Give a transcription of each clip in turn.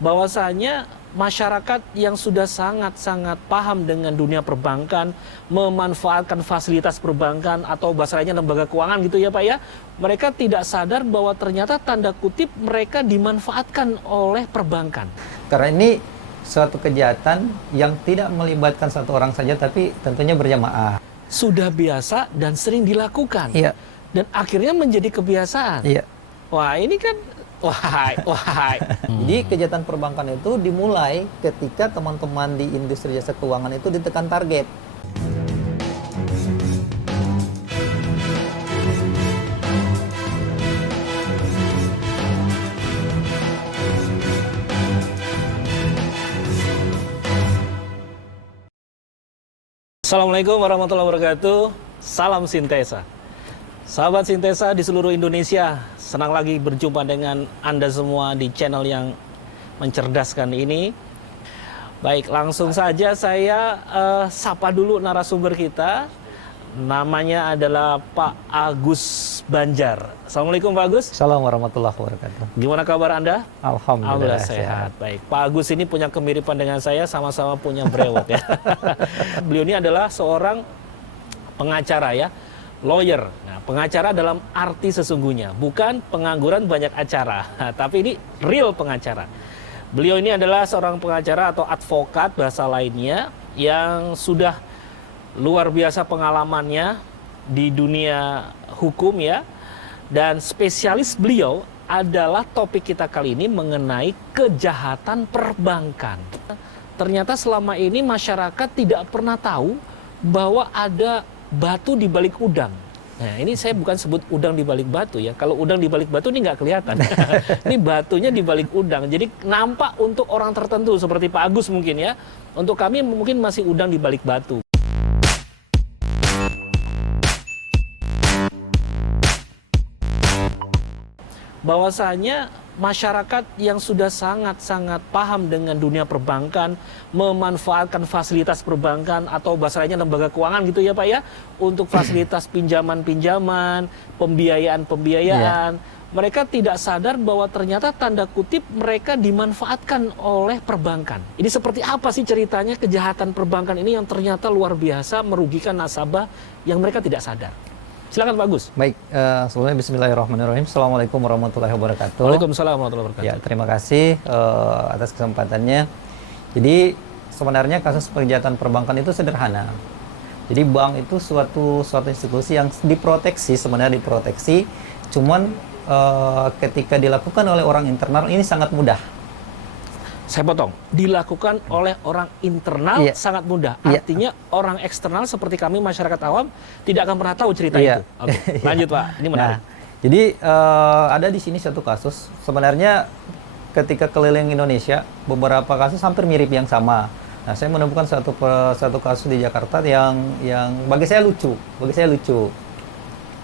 bahwasanya masyarakat yang sudah sangat-sangat paham dengan dunia perbankan, memanfaatkan fasilitas perbankan atau bahasa lainnya lembaga keuangan gitu ya Pak ya, mereka tidak sadar bahwa ternyata tanda kutip mereka dimanfaatkan oleh perbankan. Karena ini suatu kejahatan yang tidak melibatkan satu orang saja, tapi tentunya berjamaah. Sudah biasa dan sering dilakukan. Iya. Dan akhirnya menjadi kebiasaan. Iya. Wah ini kan, wahai. Jadi kejahatan perbankan itu dimulai ketika teman-teman di industri jasa keuangan itu ditekan target. Assalamualaikum warahmatullahi wabarakatuh. Salam Sintesa. Sahabat Sintesa di seluruh Indonesia, senang lagi berjumpa dengan Anda semua di channel yang mencerdaskan ini. Baik, langsung saja saya sapa dulu narasumber kita. Namanya adalah Pak Agus Banjar. Assalamualaikum Pak Agus. Assalamualaikum warahmatullahi wabarakatuh. Gimana kabar Anda? Alhamdulillah sehat. Baik, Pak Agus ini punya kemiripan dengan saya, sama-sama punya brewok ya. Beliau ini adalah seorang pengacara ya, lawyer. Nah, pengacara dalam arti sesungguhnya, bukan pengangguran banyak acara, tapi ini real pengacara. Beliau ini adalah seorang pengacara atau advokat bahasa lainnya yang sudah luar biasa pengalamannya di dunia hukum ya. Dan spesialis beliau adalah topik kita kali ini mengenai kejahatan perbankan. Ternyata selama ini masyarakat tidak pernah tahu bahwa ada batu di balik udang. Nah ini saya bukan sebut udang di balik batu ya. Kalau udang di balik batu ini nggak kelihatan. Ini batunya di balik udang. Jadi nampak untuk orang tertentu seperti Pak Agus mungkin ya. Untuk kami mungkin masih udang di balik batu. Bahwasanya masyarakat yang sudah sangat-sangat paham dengan dunia perbankan, memanfaatkan fasilitas perbankan atau bahasa lainnya lembaga keuangan gitu ya Pak ya, untuk fasilitas pinjaman-pinjaman, pembiayaan-pembiayaan, mereka tidak sadar bahwa ternyata tanda kutip mereka dimanfaatkan oleh perbankan. Ini seperti apa sih ceritanya kejahatan perbankan ini yang ternyata luar biasa merugikan nasabah yang mereka tidak sadar? Silakan Pak Agus. Baik, sebelumnya bismillahirrahmanirrahim. Assalamualaikum warahmatullahi wabarakatuh. Waalaikumsalam warahmatullahi wabarakatuh. Ya, terima kasih atas kesempatannya. Jadi sebenarnya kasus kejahatan perbankan itu sederhana. Jadi bank itu suatu institusi yang diproteksi, sebenarnya diproteksi. Cuman ketika dilakukan oleh orang internal ini sangat mudah. Saya potong. Dilakukan oleh orang internal sangat mudah. Artinya orang eksternal seperti kami masyarakat awam tidak akan pernah tahu cerita itu. Oke. Lanjut Pak, ini menarik. Nah, jadi ada di sini satu kasus. Sebenarnya ketika keliling Indonesia beberapa kasus hampir mirip yang sama. Nah, saya menemukan satu kasus di Jakarta yang bagi saya lucu.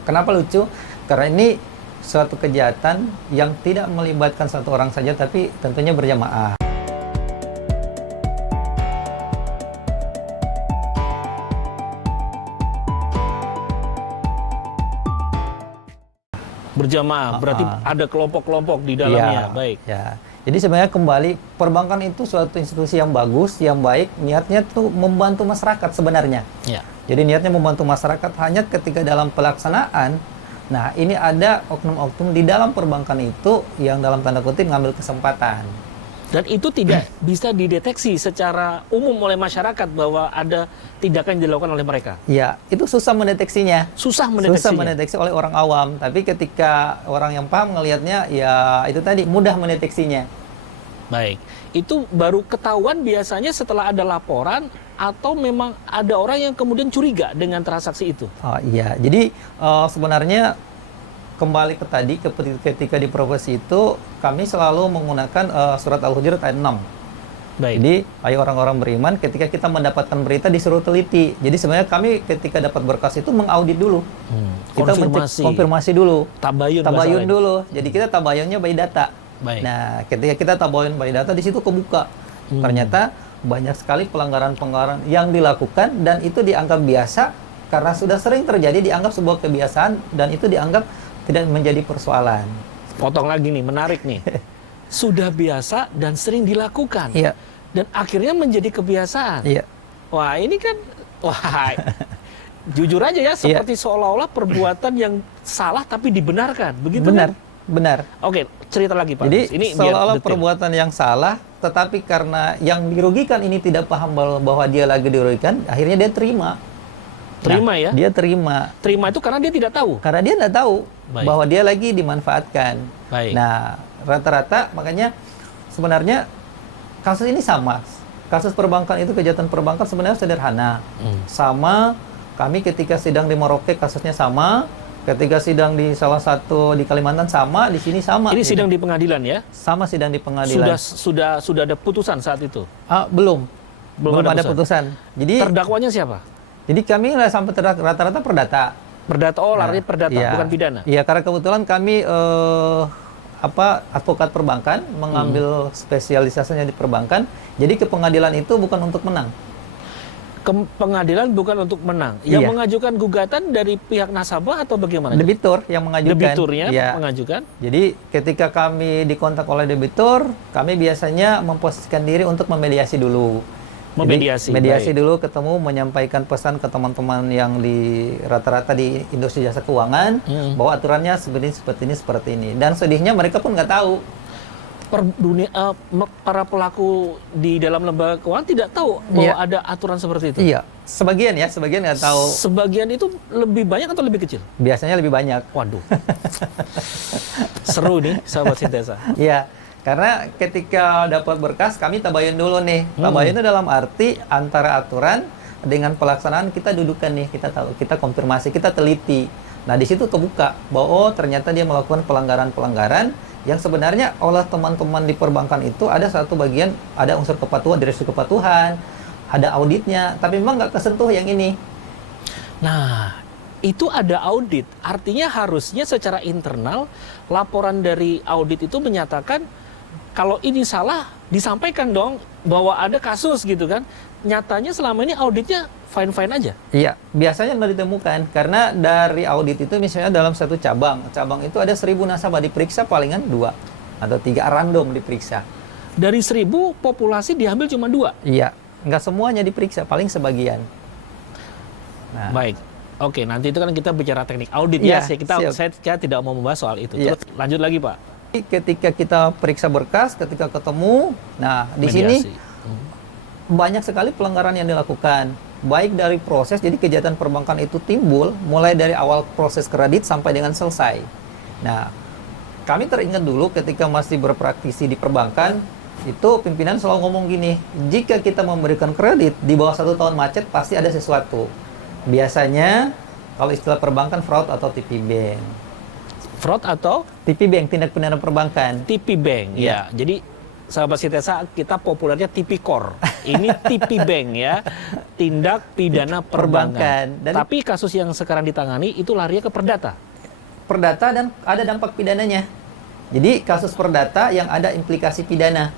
Kenapa lucu? Karena ini suatu kejahatan yang tidak melibatkan satu orang saja, tapi tentunya berjamaah. Berjamaah, berarti ada kelompok-kelompok di dalamnya. Baik. Ya. Jadi sebenarnya kembali, perbankan itu suatu institusi yang bagus, yang baik, niatnya tuh membantu masyarakat sebenarnya. Ya. Jadi niatnya membantu masyarakat, hanya ketika dalam pelaksanaan, nah ini ada oknum-oknum di dalam perbankan itu yang dalam tanda kutip ngambil kesempatan. Dan itu tidak bisa dideteksi secara umum oleh masyarakat bahwa ada tindakan yang dilakukan oleh mereka. Ya, itu susah mendeteksinya. Susah mendeteksinya. Susah mendeteksi oleh orang awam. Tapi ketika orang yang paham ngelihatnya, ya itu tadi mudah mendeteksinya. Baik, itu baru ketahuan biasanya setelah ada laporan atau memang ada orang yang kemudian curiga dengan transaksi itu? Oh iya, jadi sebenarnya kembali ke tadi, ketika di profesi itu kami selalu menggunakan surat Al-Hujurat ayat 6. Baik. Jadi, ayo orang-orang beriman, ketika kita mendapatkan berita disuruh teliti. Jadi sebenarnya kami ketika dapat berkas itu mengaudit dulu. Kita konfirmasi dulu. Tabayun dulu. Jadi kita tabayunnya by data. Baik. Nah, ketika kita tabayun by data, di situ kebuka. Ternyata banyak sekali pelanggaran-pelanggaran yang dilakukan dan itu dianggap biasa karena sudah sering terjadi, dianggap sebuah kebiasaan dan itu dianggap tidak menjadi persoalan. Potong lagi nih, menarik nih. sudah biasa dan sering dilakukan. Iya. Dan akhirnya menjadi kebiasaan. Iya. Wah, ini kan, wah, jujur aja ya, seperti seolah-olah perbuatan yang salah tapi dibenarkan, begitu Benar, kan? benar. Oke, cerita lagi Pak. Jadi Ini biar seolah-olah detail. perbuatan yang salah, tetapi karena yang dirugikan ini tidak paham bahwa dia lagi dirugikan, akhirnya dia terima. Terima Nah, ya? Dia terima. Terima itu karena dia tidak tahu. Karena dia nggak tahu Baik. bahwa dia lagi dimanfaatkan. Baik. Nah, rata-rata makanya sebenarnya kasus ini sama. Kasus perbankan itu, kejahatan perbankan sebenarnya sederhana. Sama kami ketika sidang di Merauke kasusnya sama, ketika sidang di salah satu di Kalimantan sama, di sini sama. Ini gitu. sidang di pengadilan ya? Sama sidang di pengadilan. Sudah ada putusan saat itu. Belum. Belum ada Belum ada putusan. Jadi Terdakwanya siapa? kami nggak sampai rata-rata perdata. Perdata, lari perdata, Iya. bukan pidana. Iya, karena kebetulan kami advokat perbankan mengambil spesialisasinya di perbankan. Jadi ke pengadilan itu bukan untuk menang. Ke pengadilan bukan untuk menang. Yang Iya. mengajukan gugatan dari pihak nasabah atau bagaimana? Debitur yang mengajukan. Debiturnya Iya. mengajukan. Jadi ketika kami dikontak oleh debitur, kami biasanya memposisikan diri untuk memediasi dulu. Memediasi, Jadi, mediasi baik. dulu, ketemu, menyampaikan pesan ke teman-teman yang di rata-rata di industri jasa keuangan bahwa aturannya seperti ini. Dan sedihnya mereka pun nggak tahu. Para pelaku di dalam lembaga keuangan tidak tahu bahwa Iya. ada aturan seperti itu. Iya, sebagian nggak tahu. Sebagian itu lebih banyak atau lebih kecil? Biasanya lebih banyak. Waduh. Seru nih, sahabat Sintesa. Iya, karena ketika dapat berkas kami tabayun dulu nih. Tabayun itu dalam arti antara aturan dengan pelaksanaan kita dudukan nih, kita tahu, kita konfirmasi, kita teliti. Nah, di situ kebuka bahwa oh ternyata dia melakukan pelanggaran-pelanggaran yang sebenarnya oleh teman-teman di perbankan itu ada satu bagian, ada unsur kepatuhan, direksi kepatuhan, ada auditnya, tapi memang nggak kesentuh yang ini. Nah, itu ada audit. Artinya harusnya secara internal laporan dari audit itu menyatakan kalau ini salah disampaikan dong bahwa ada kasus gitu kan. Nyatanya selama ini auditnya fine-fine aja. Iya, biasanya nggak ditemukan karena dari audit itu misalnya dalam satu cabang itu ada 1.000 nasabah diperiksa palingan 2 atau 3 random diperiksa. Dari 1.000 populasi diambil cuma 2. Iya, nggak semuanya diperiksa, paling sebagian. Nah, Baik. Oke, nanti itu kan kita bicara teknik audit Iya, ya. siap. Saya tidak mau membahas soal itu. Iya. Terus lanjut lagi, Pak. ketika kita periksa berkas, ketika ketemu, nah di sini Mediasi. banyak sekali pelanggaran yang dilakukan. Baik dari proses, jadi kejahatan perbankan itu timbul mulai dari awal proses kredit sampai dengan selesai. Nah, kami teringat dulu ketika masih berpraktisi di perbankan, itu pimpinan selalu ngomong gini, jika kita memberikan kredit di bawah 1 tahun macet, pasti ada sesuatu. Biasanya, kalau istilah perbankan, fraud atau TP Bank. Fraud atau TP Bank, tindak pidana perbankan. TP Bank. Ya, Iya. jadi sahabat Sintesa, kita populernya Tipikor. Ini TP Bank ya, tindak pidana perbankan. Dan Tapi kasus yang sekarang ditangani itu larinya ke perdata. perdata dan ada dampak pidananya. Jadi kasus perdata yang ada implikasi pidana.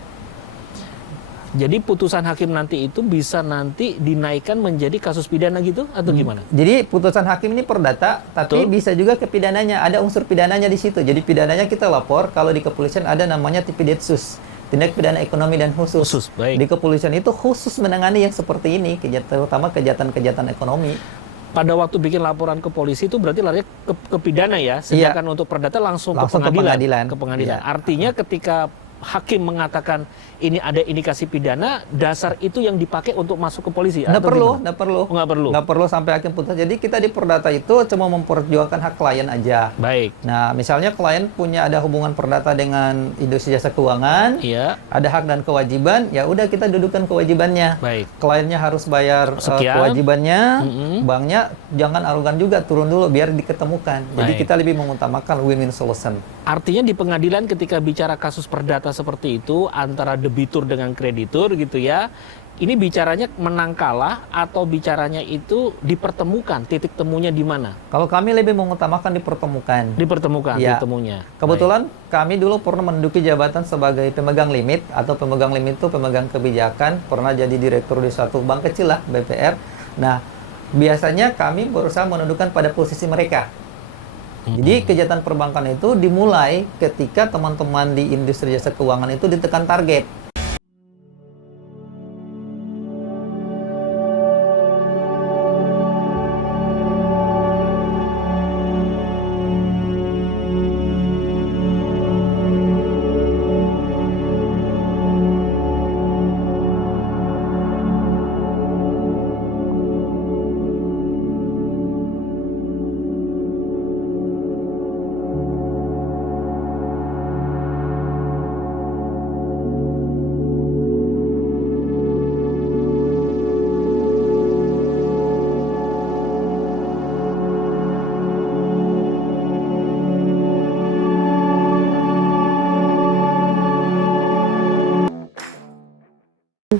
Jadi putusan hakim nanti itu bisa nanti dinaikkan menjadi kasus pidana gitu atau gimana? Jadi putusan hakim ini perdata, tapi Betul. bisa juga ke pidananya. Ada unsur pidananya di situ. Jadi pidananya kita lapor. Kalau di kepolisian ada namanya Tipidetsus, tindak pidana ekonomi dan khusus. Khusus, baik. Di kepolisian itu khusus menangani yang seperti ini, terutama kejahatan-kejahatan ekonomi. Pada waktu bikin laporan ke polisi itu berarti larinya ke pidana ya, sedangkan untuk perdata langsung ke Langsung ke pengadilan. pengadilan. Iya. Artinya ketika hakim mengatakan ini ada indikasi pidana, dasar itu yang dipakai untuk masuk ke polisi. Nggak atau perlu, gimana? nggak perlu. Oh, nggak perlu. Nggak perlu sampai hakim putus. Jadi kita di perdata itu cuma memperjuangkan hak klien aja. Baik. Nah, misalnya klien punya ada hubungan perdata dengan industri jasa keuangan, Iya. ada hak dan kewajiban, ya udah kita dudukan kewajibannya. Baik. Kliennya harus bayar Sekian. kewajibannya, Mm-mm. banknya jangan arogan juga, turun dulu biar diketemukan. Jadi Baik. kita lebih mengutamakan win-win solution. Artinya di pengadilan ketika bicara kasus perdata seperti itu antara debitur dengan kreditur gitu ya, ini bicaranya menang kalah atau bicaranya itu dipertemukan, titik temunya di mana? Kalau kami lebih mengutamakan dipertemukan. Dipertemukan Iya. titik temunya. Kebetulan kami dulu pernah menduduki jabatan sebagai pemegang limit, atau pemegang limit itu pemegang kebijakan, pernah jadi direktur di suatu bank kecil lah, BPR. Nah, biasanya kami berusaha mendudukan pada posisi mereka. Jadi kejahatan perbankan itu dimulai ketika teman-teman di industri jasa keuangan itu ditekan target.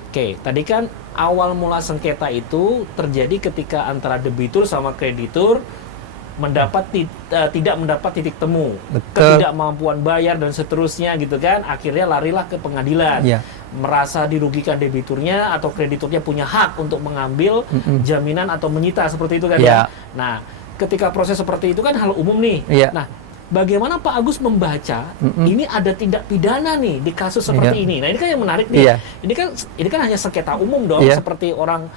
Oke, tadi kan awal mula sengketa itu terjadi ketika antara debitur sama kreditur tidak mendapat titik temu, ketidakmampuan bayar dan seterusnya gitu kan. Akhirnya larilah ke pengadilan, merasa dirugikan debiturnya atau krediturnya punya hak untuk mengambil jaminan atau menyita seperti itu kan ya. Nah, ketika proses seperti itu kan hal umum nih. Nah, bagaimana Pak Agus membaca ini ada tindak pidana nih di kasus seperti ini? Nah, ini kan yang menarik nih. Ini kan hanya sengketa umum dong, seperti orang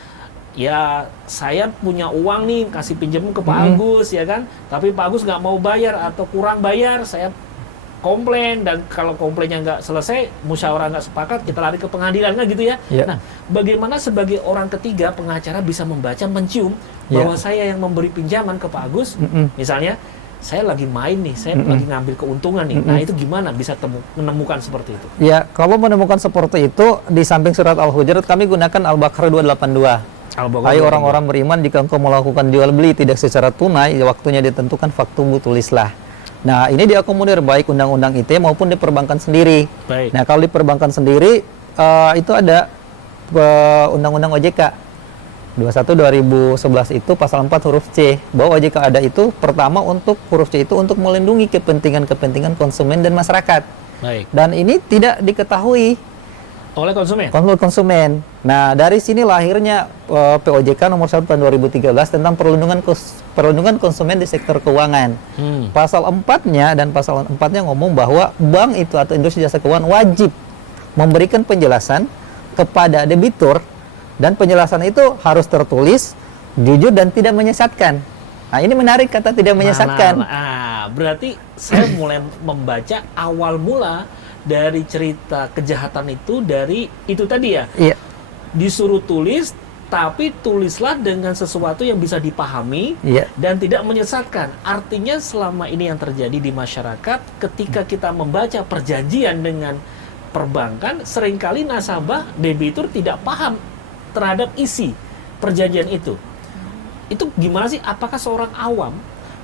ya saya punya uang nih kasih pinjam ke Pak Agus ya kan, tapi Pak Agus nggak mau bayar atau kurang bayar, saya komplain, dan kalau komplainnya nggak selesai, musyawarah nggak sepakat, kita lari ke pengadilan kan gitu ya. Nah, bagaimana sebagai orang ketiga pengacara bisa membaca, mencium bahwa saya yang memberi pinjaman ke Pak Agus, misalnya saya lagi main nih, saya lagi ngambil keuntungan nih. Nah, itu gimana bisa menemukan seperti itu? Ya, kalau menemukan seperti itu, di samping surat Al-Hujurat kami gunakan Al-Baqarah 282. Hai orang-orang beriman, jika engkau melakukan jual beli tidak secara tunai, waktunya ditentukan, faktubu tulislah. Nah, ini diakomodir baik undang-undang ITE maupun di perbankan sendiri. Nah, kalau di perbankan sendiri itu ada undang-undang OJK 21/2011 itu pasal 4 huruf C, bahwa OJK ada itu pertama untuk huruf C itu untuk melindungi kepentingan-kepentingan konsumen dan masyarakat. Dan ini tidak diketahui oleh konsumen. Nah, dari sini lahirnya POJK nomor 1 tahun 2013 tentang perlindungan konsumen di sektor keuangan. Pasal 4-nya dan pasal 4-nya ngomong bahwa bank itu atau industri jasa keuangan wajib memberikan penjelasan kepada debitur, dan penjelasan itu harus tertulis, jujur, dan tidak menyesatkan. Nah, ini menarik kata tidak menyesatkan. Berarti saya mulai membaca awal mula dari cerita kejahatan itu dari itu tadi ya. Disuruh tulis, tapi tulislah dengan sesuatu yang bisa dipahami dan tidak menyesatkan. Artinya selama ini yang terjadi di masyarakat, ketika kita membaca perjanjian dengan perbankan, seringkali nasabah, debitur tidak paham terhadap isi perjanjian itu. Itu gimana sih? Apakah seorang awam,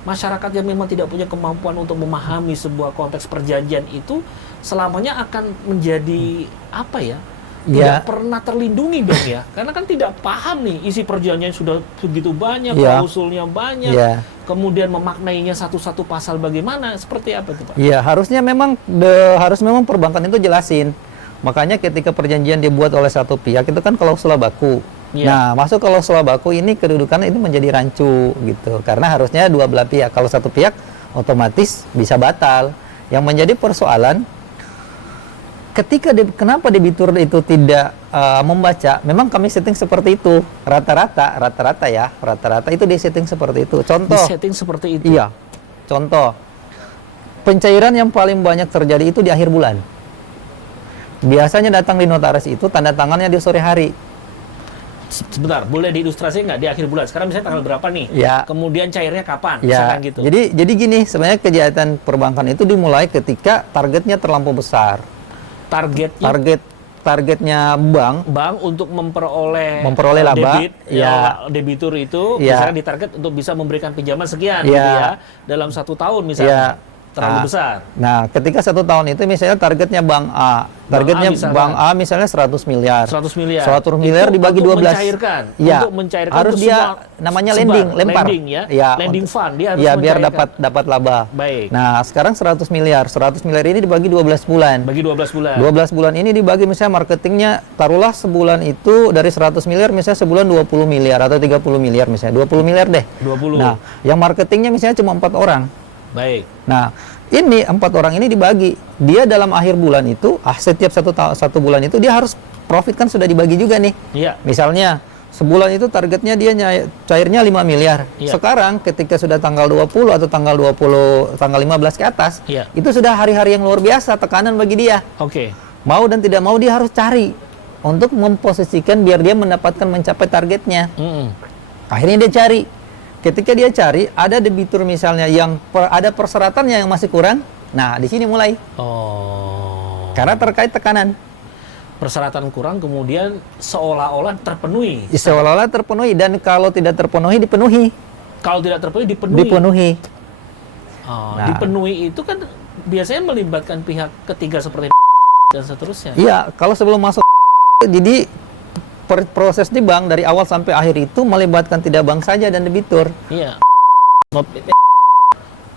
masyarakat yang memang tidak punya kemampuan untuk memahami sebuah konteks perjanjian itu selamanya akan menjadi apa ya? Tidak pernah terlindungi dong ya, karena kan tidak paham nih isi perjanjian sudah begitu banyak, klausulnya banyak, kemudian memaknainya satu-satu pasal bagaimana, seperti apa itu Pak? Iya, harusnya memang perbankan itu jelasin. Makanya ketika perjanjian dibuat oleh satu pihak itu kan klausul baku. Nah, masuk klausul baku ini kedudukannya itu menjadi rancu gitu. Karena harusnya dua belah pihak. Kalau satu pihak otomatis bisa batal. Yang menjadi persoalan ketika kenapa debitur itu tidak membaca, memang kami setting seperti itu. Rata-rata itu di setting seperti itu. Contoh. Di setting seperti itu. Iya. Contoh. Pencairan yang paling banyak terjadi itu di akhir bulan. Biasanya datang di notaris itu tanda tangannya di sore hari. Sebentar, boleh diilustrasi nggak di akhir bulan? Sekarang misalnya tanggal berapa nih? Kemudian cairnya kapan? Misalkan gitu. Jadi gini, sebenarnya kejahatan perbankan itu dimulai ketika targetnya terlampau besar. Targetnya bank untuk memperoleh laba, debitur itu misalnya ditarget untuk bisa memberikan pinjaman sekian gitu ya, dalam 1 tahun misalnya. Terlalu besar. Nah, ketika 1 tahun itu misalnya targetnya Bank A. Bank A misalnya 100 miliar. 100 miliar. 100 miliar dibagi 12. Untuk mencairkan harus dia namanya lempar. Lending fund dia harus biar dapat laba. Baik. Nah, sekarang 100 miliar. 100 miliar ini dibagi 12 bulan. 12 bulan ini dibagi misalnya marketingnya, taruhlah sebulan itu dari 100 miliar misalnya sebulan 20 miliar atau 30 miliar misalnya. 20 miliar deh. 20. Nah, yang marketingnya misalnya cuma 4 orang. Baik. Nah, ini 4 orang ini dibagi. Dia dalam akhir bulan itu, setiap satu bulan itu dia harus profit kan sudah dibagi juga nih. Iya. Misalnya sebulan itu targetnya dia cairnya 5 miliar. Iya. Sekarang ketika sudah tanggal 20 atau tanggal 15 ke atas, Iya. itu sudah hari-hari yang luar biasa, tekanan bagi dia. Oke. Mau dan tidak mau dia harus cari untuk memposisikan biar dia mencapai targetnya. Mm-mm. Akhirnya dia cari. Ketika dia cari, ada debitur misalnya yang ada persyaratannya yang masih kurang. Nah, di sini mulai. Oh. Karena terkait tekanan. Persyaratan kurang kemudian seolah-olah terpenuhi. Seolah-olah terpenuhi, dan kalau tidak terpenuhi, dipenuhi. Kalau tidak terpenuhi dipenuhi. Dipenuhi. Oh, Nah. dipenuhi itu kan biasanya melibatkan pihak ketiga seperti dan seterusnya. Iya, kalau sebelum masuk jadi proses di bank dari awal sampai akhir itu melibatkan tidak bank saja dan debitur. Iya.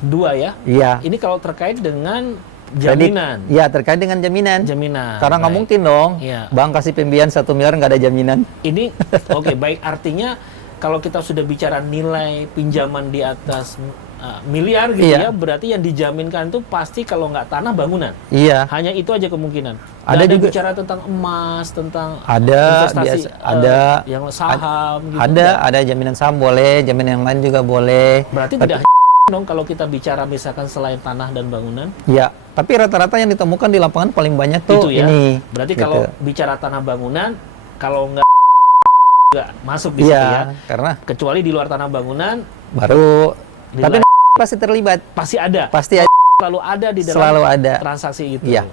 Dua ya. Iya. Ini kalau terkait dengan Kredit. jaminan. Iya, terkait dengan jaminan. Jaminan. Karena nggak Baik. mungkin dong, Iya. bank kasih pembiayaan 1 miliar nggak ada jaminan. Ini oke, baik, artinya kalau kita sudah bicara nilai pinjaman di atas miliar gitu Iya. ya, berarti yang dijaminkan itu pasti kalau nggak tanah bangunan. Iya. Hanya itu aja kemungkinan. Ada Nggak juga- bicara tentang emas, tentang Ada, investasi, ada, yang saham gitu. ada jaminan saham boleh, jaminan yang lain juga boleh. Berarti Tapi- tidak dong kalau kita bicara misalkan selain tanah dan bangunan. Ya, tapi rata-rata yang ditemukan di lapangan paling banyak tuh Itu ya. ini. Berarti gitu. kalau bicara tanah bangunan, kalau nggak masuk di situ ya. Iya, karena Kecuali di luar tanah bangunan, baru di tapi luar- pasti terlibat, pasti ada. pasti ada, Selalu ada di dalam selalu ada. transaksi itu. Iya,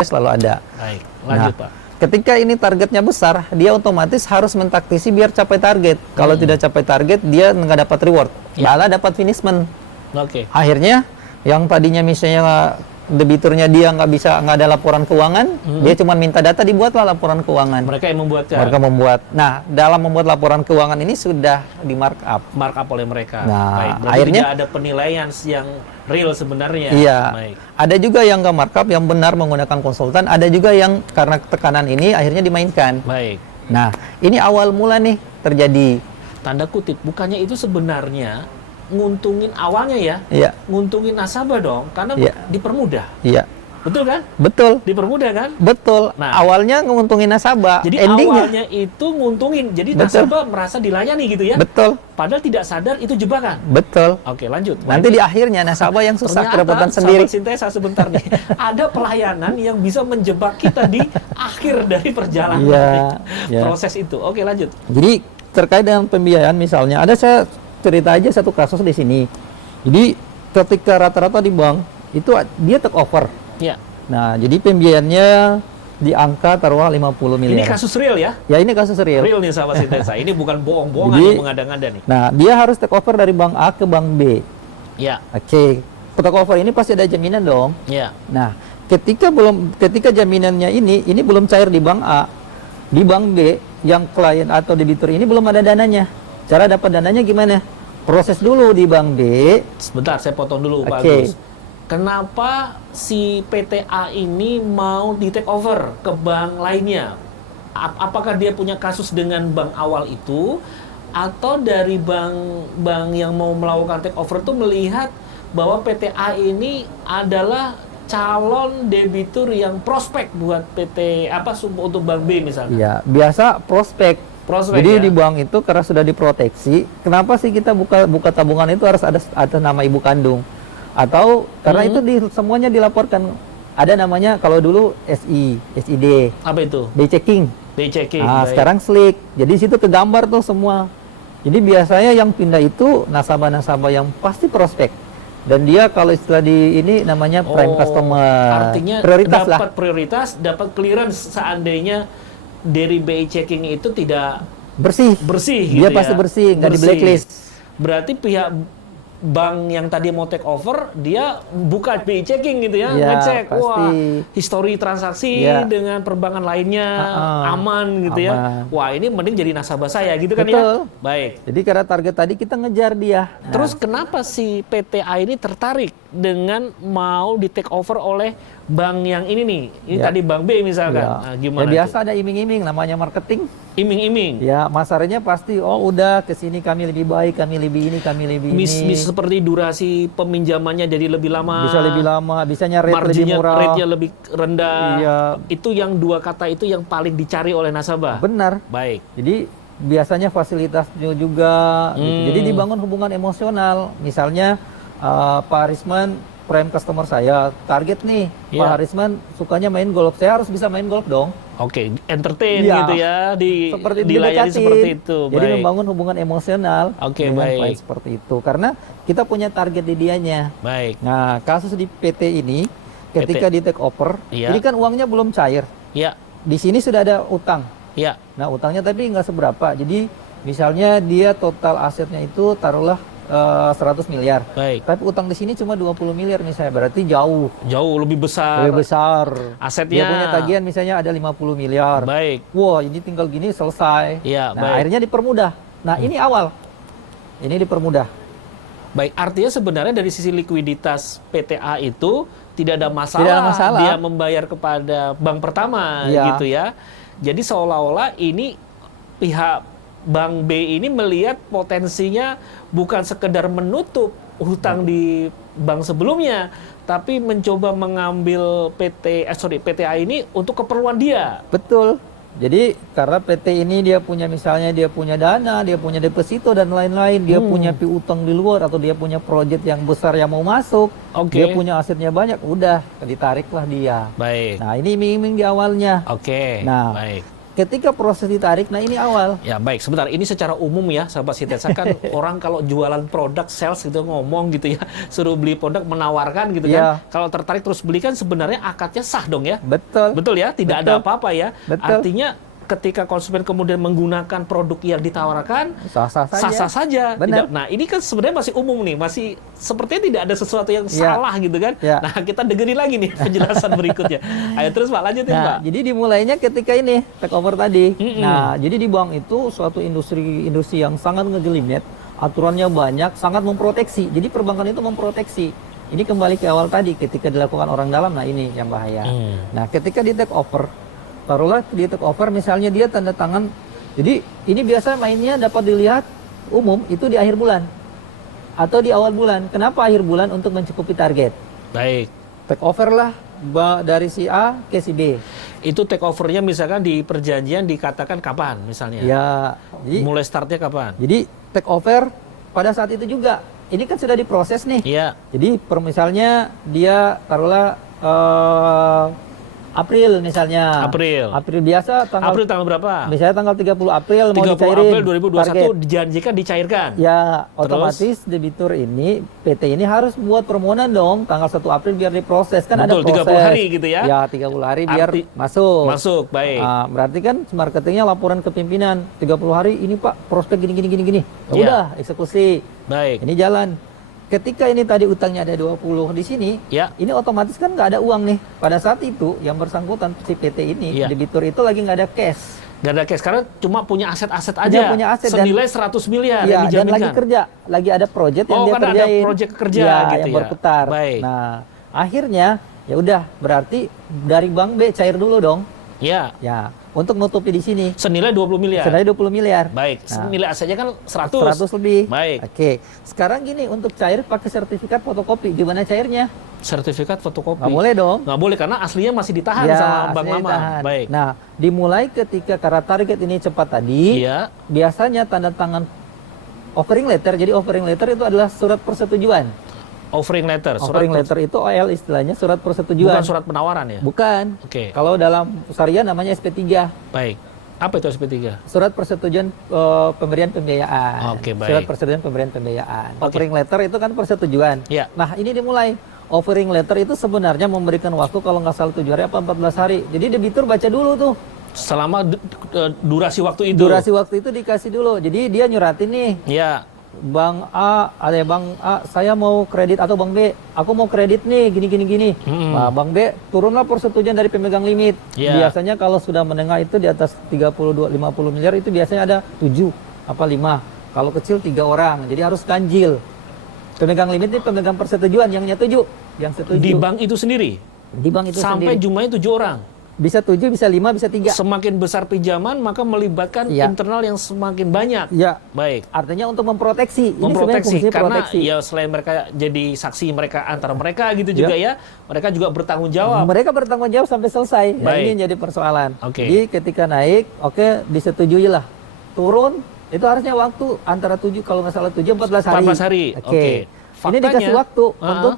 selalu ada. Baik, lanjut Nah, Pak. Ketika ini targetnya besar, dia otomatis harus mentaktisi biar capai target. Kalau tidak capai target, dia nggak dapat reward, Ya. malah dapat punishment. Oke. Akhirnya, yang tadinya misalnya debiturnya dia nggak ada laporan keuangan, dia cuma minta data, dibuatlah laporan keuangan. Mereka yang membuatkan Mereka membuat. Nah, dalam membuat laporan keuangan ini sudah di markup. markup oleh mereka. Nah, Baik, berarti akhirnya- tidak ada penilaian yang real sebenarnya. Iya. Baik. Ada juga yang nggak markup, yang benar menggunakan konsultan. Ada juga yang karena tekanan ini akhirnya dimainkan. Baik. Nah, ini awal mula nih terjadi. Tanda kutip, bukannya itu sebenarnya nguntungin awalnya ya, Iya, nguntungin nasabah dong, karena Iya. dipermudah. iya, Betul kan? betul, Dipermudah kan? betul. Nah. Awalnya nguntungin nasabah, Jadi endingnya awalnya itu nguntungin, jadi Betul. nasabah merasa dilayani gitu ya. betul, Padahal tidak sadar itu jebakan. betul. Oke, lanjut. Nanti di akhirnya nasabah yang susah kerepotan Ternyata, sendiri. sahabat Sintesa sebentar nih, ada pelayanan yang bisa menjebak kita di akhir dari perjalanan Iya, iya. proses itu. Oke, lanjut. Jadi terkait dengan pembiayaan misalnya, ada saya cerita aja satu kasus di sini. Jadi ketika rata-rata di bank itu dia take over. Ya, Nah, jadi pembiayaannya di angka taruhlah 50 ini miliar. kasus real ya. Ya, ini kasus real. Real nih sahabat Sintesa. Ini bukan bohong-bohongan Jadi- yang mengada-ngada nih. Nah, dia harus take over dari bank A ke bank B. Ya, Oke. Take over ini pasti ada jaminan dong. ya. Nah, ketika jaminannya ini belum cair di bank A, di bank B yang klien atau debitur ini belum ada dananya. Cara dapat dananya gimana? Proses dulu di bank B. Sebentar, saya potong dulu Pak Oke. Agus. Kenapa si PTA ini mau di take over ke bank lainnya? Apakah dia punya kasus dengan bank awal itu, atau dari bank yang mau melakukan take over itu melihat bahwa PTA ini adalah calon debitur yang prospek buat PT untuk bank B misalnya? Ya, biasa prospek. Prospek, Jadi ya? di bank itu karena sudah diproteksi, kenapa sih kita buka tabungan itu harus ada nama ibu kandung? Atau karena itu semuanya dilaporkan. Ada namanya kalau dulu SID, Apa itu? day checking. Day checking. Nah, baik. sekarang slick. Jadi situ kegambar tuh semua. Jadi biasanya yang pindah itu nasabah-nasabah yang pasti prospek. Dan dia kalau istilah di ini namanya prime customer. Artinya Prioritas lah. dapat prioritas, dapat clearance seandainya dari BI checking itu tidak Bersih. bersih Dia gitu pasti ya. bersih, nggak di blacklist. Berarti pihak bank yang tadi mau take over, dia buka BI checking gitu ya, Ya, ngecek, pasti. wah, histori transaksi Ya. dengan perbankan lainnya aman gitu ya. aman. Wah, ini mending jadi nasabah saya gitu kan Betul. ya. Baik. Jadi karena target tadi kita ngejar dia. Terus kenapa si PTA ini tertarik dengan mau di take over oleh bank yang ini nih, ini Ya. tadi bank B misalkan. Ya. Nah, gimana Ya, biasa tuh? ada iming-iming, namanya marketing. Iming-iming. Ya, masarnya pasti, oh udah kesini kami lebih baik, kami lebih ini, kami lebih ini. Seperti durasi peminjamannya jadi lebih lama. Bisa lebih lama, bisanya rate lebih Marginnya, murah. rate-nya lebih rendah. Iya. Itu yang dua kata itu yang paling dicari oleh nasabah. Benar. Baik. Jadi biasanya fasilitasnya juga gitu. Jadi dibangun hubungan emosional. Misalnya Pak Arisman prime customer saya, target nih Iya. Pak Arisman sukanya main golf. Saya harus bisa main golf dong. Oke, entertain Iya. gitu ya, Seperti dilayani didekatin. seperti itu. Jadi Baik. membangun hubungan emosional Oke, dengan baik. klien seperti itu. Karena kita punya target di dianya. Baik. Nah, kasus di PT ini ketika di take over, Iya. ini kan uangnya belum cair. Ya, Di sini sudah ada utang. ya. Nah, utangnya tapi nggak seberapa. Jadi, misalnya dia total asetnya itu taruhlah 100 miliar. Baik. Tapi utang di sini cuma 20 miliar misalnya. Berarti jauh Jauh lebih besar. lebih besar. Asetnya. Dia punya tagihan misalnya ada 50 miliar. Baik. Wah, ini tinggal gini selesai. Iya, Nah, baik. akhirnya dipermudah. Nah, ini awal. Ini dipermudah. Baik, artinya sebenarnya dari sisi likuiditas PTA itu tidak ada masalah, Tidak ada masalah. dia membayar kepada bank pertama Iya. gitu ya. Jadi seolah-olah ini pihak bank B ini melihat potensinya bukan sekedar menutup hutang di bank sebelumnya, tapi mencoba mengambil PTA ini untuk keperluan dia. Betul. Jadi karena PT ini dia punya misalnya dia punya dana, dia punya deposito dan lain-lain, dia punya piutang di luar atau dia punya proyek yang besar yang mau masuk, Oke. dia punya asetnya banyak, udah ditariklah dia. Baik. Nah ini iming-iming di awalnya. Oke. Nah. Baik. Ketika proses ditarik, nah ini awal. Ya baik, sebentar. Ini secara umum ya, sahabat Sitesa kan orang kalau jualan produk, sales gitu ngomong gitu ya, suruh beli produk menawarkan gitu Iya. kan. Kalau tertarik terus beli kan sebenarnya akadnya sah dong ya. Betul. Betul ya, tidak ada Betul. apa-apa ya. Betul. Artinya ketika konsumen kemudian menggunakan produk yang ditawarkan, Sah-sah saja. sah-sah saja. Benar. Nah, ini kan sebenarnya masih umum nih, masih sepertinya tidak ada sesuatu yang Ya. salah gitu kan. Ya. Nah, kita dengerin lagi nih penjelasan berikutnya. Ayo terus Pak, lanjutin Pak. Nah, jadi dimulainya ketika ini take over tadi. Mm-mm. Nah, jadi di bank itu suatu industri yang sangat ngejelimet, aturannya banyak, sangat memproteksi. Jadi perbankan itu memproteksi. Ini kembali ke awal tadi, ketika dilakukan orang dalam, nah ini yang bahaya. Nah, ketika di take over, taruhlah di take over misalnya dia tanda tangan. Jadi ini biasa mainnya dapat dilihat umum itu di akhir bulan atau di awal bulan. Kenapa akhir bulan? Untuk mencukupi target. Baik. Take over lah dari si A ke si B. Itu take overnya misalkan di perjanjian dikatakan kapan misalnya? Ya, jadi Mulai startnya kapan? take over pada saat itu juga. Ini kan sudah diproses nih. Iya. Jadi misalnya dia taruhlah April misalnya. April. April biasa April tanggal berapa? misalnya tanggal 30 April mau 30 dicairin. April 2021 target. dijanjikan dicairkan. Ya, otomatis debitur ini PT ini harus buat permohonan dong tanggal 1 April biar diproses kan Betul, ada proses. 30 hari gitu ya. Ya, 30 hari biar Arti- masuk. Masuk, baik. Nah, berarti kan marketingnya laporan ke pimpinan 30 hari ini Pak prospek gini. Ya Ya. udah eksekusi. Baik. Ini jalan. Ketika ini tadi utangnya ada 20 di sini, Ya. ini otomatis kan nggak ada uang nih. Pada saat itu yang bersangkutan si PT ini, Ya. debitur itu lagi nggak ada cash. Gak ada cash karena cuma punya aset-aset aja. Dia punya aset dan- senilai 100 miliar Ya, yang dan dijaminkan. lagi kerja, lagi ada proyek yang Oh, dia karena ada kerjain. proyek kerja Ya, gitu yang ya. berputar. Baik. Nah, akhirnya ya udah berarti dari bank B cair dulu dong. Ya, Ya, untuk nutupi di sini. senilai 20 miliar. Senilai 20 miliar. Baik, Nah, nilai asetnya kan 100. 100 lebih. Baik. Oke. Sekarang gini, untuk cair pakai sertifikat fotokopi. Gimana cairnya? Sertifikat fotokopi. Nggak boleh dong. Nggak boleh karena aslinya masih ditahan Ya, sama Bank aslinya Mama. ditahan. Baik. Nah, dimulai ketika karena target ini cepat tadi, Iya. biasanya tanda tangan offering letter. Jadi offering letter itu adalah surat persetujuan. Offering letter. Offering letter itu OL istilahnya surat persetujuan. Bukan surat penawaran ya? Bukan. Oke. Kalau dalam syariah namanya SP3. Baik. Apa itu SP3? Surat persetujuan pemberian pembiayaan. Oke, baik. Surat persetujuan pemberian pembiayaan. Oke. Offering letter itu kan persetujuan. Ya. Nah, ini dimulai. Offering letter itu sebenarnya memberikan waktu kalau nggak salah 7 hari apa 14 hari. Jadi debitur baca dulu tuh. Selama durasi waktu itu. Durasi waktu itu dikasih dulu. Jadi dia nyuratin nih. Ya. Bang A, ada Bang A, saya mau kredit atau Bang B, aku mau kredit nih, gini. Nah, Bang B, turunlah persetujuan dari pemegang limit. Ya. Biasanya kalau sudah menengah itu di atas 50 miliar itu biasanya ada 7 apa 5. Kalau kecil 3 orang, jadi harus ganjil. Pemegang limit ini pemegang persetujuan yang setuju. Di bank itu sendiri? Di bank itu Sampai sendiri jumlahnya 7 orang. bisa 7, bisa 5, bisa 3. Semakin besar pinjaman, maka melibatkan Iya. internal yang semakin banyak. Ya, Baik. artinya untuk memproteksi. Ini sebenarnya Memproteksi fungsi karena proteksi. ya selain mereka jadi saksi mereka antara mereka gitu juga ya, mereka juga bertanggung jawab. Mereka bertanggung jawab sampai selesai. Nah, Baik. ini yang jadi persoalan. Oke. Jadi ketika naik, disetujui lah. Turun, itu harusnya waktu antara 7, kalau nggak salah 7, 14 hari. 14 hari. Oke. Ini dikasih waktu untuk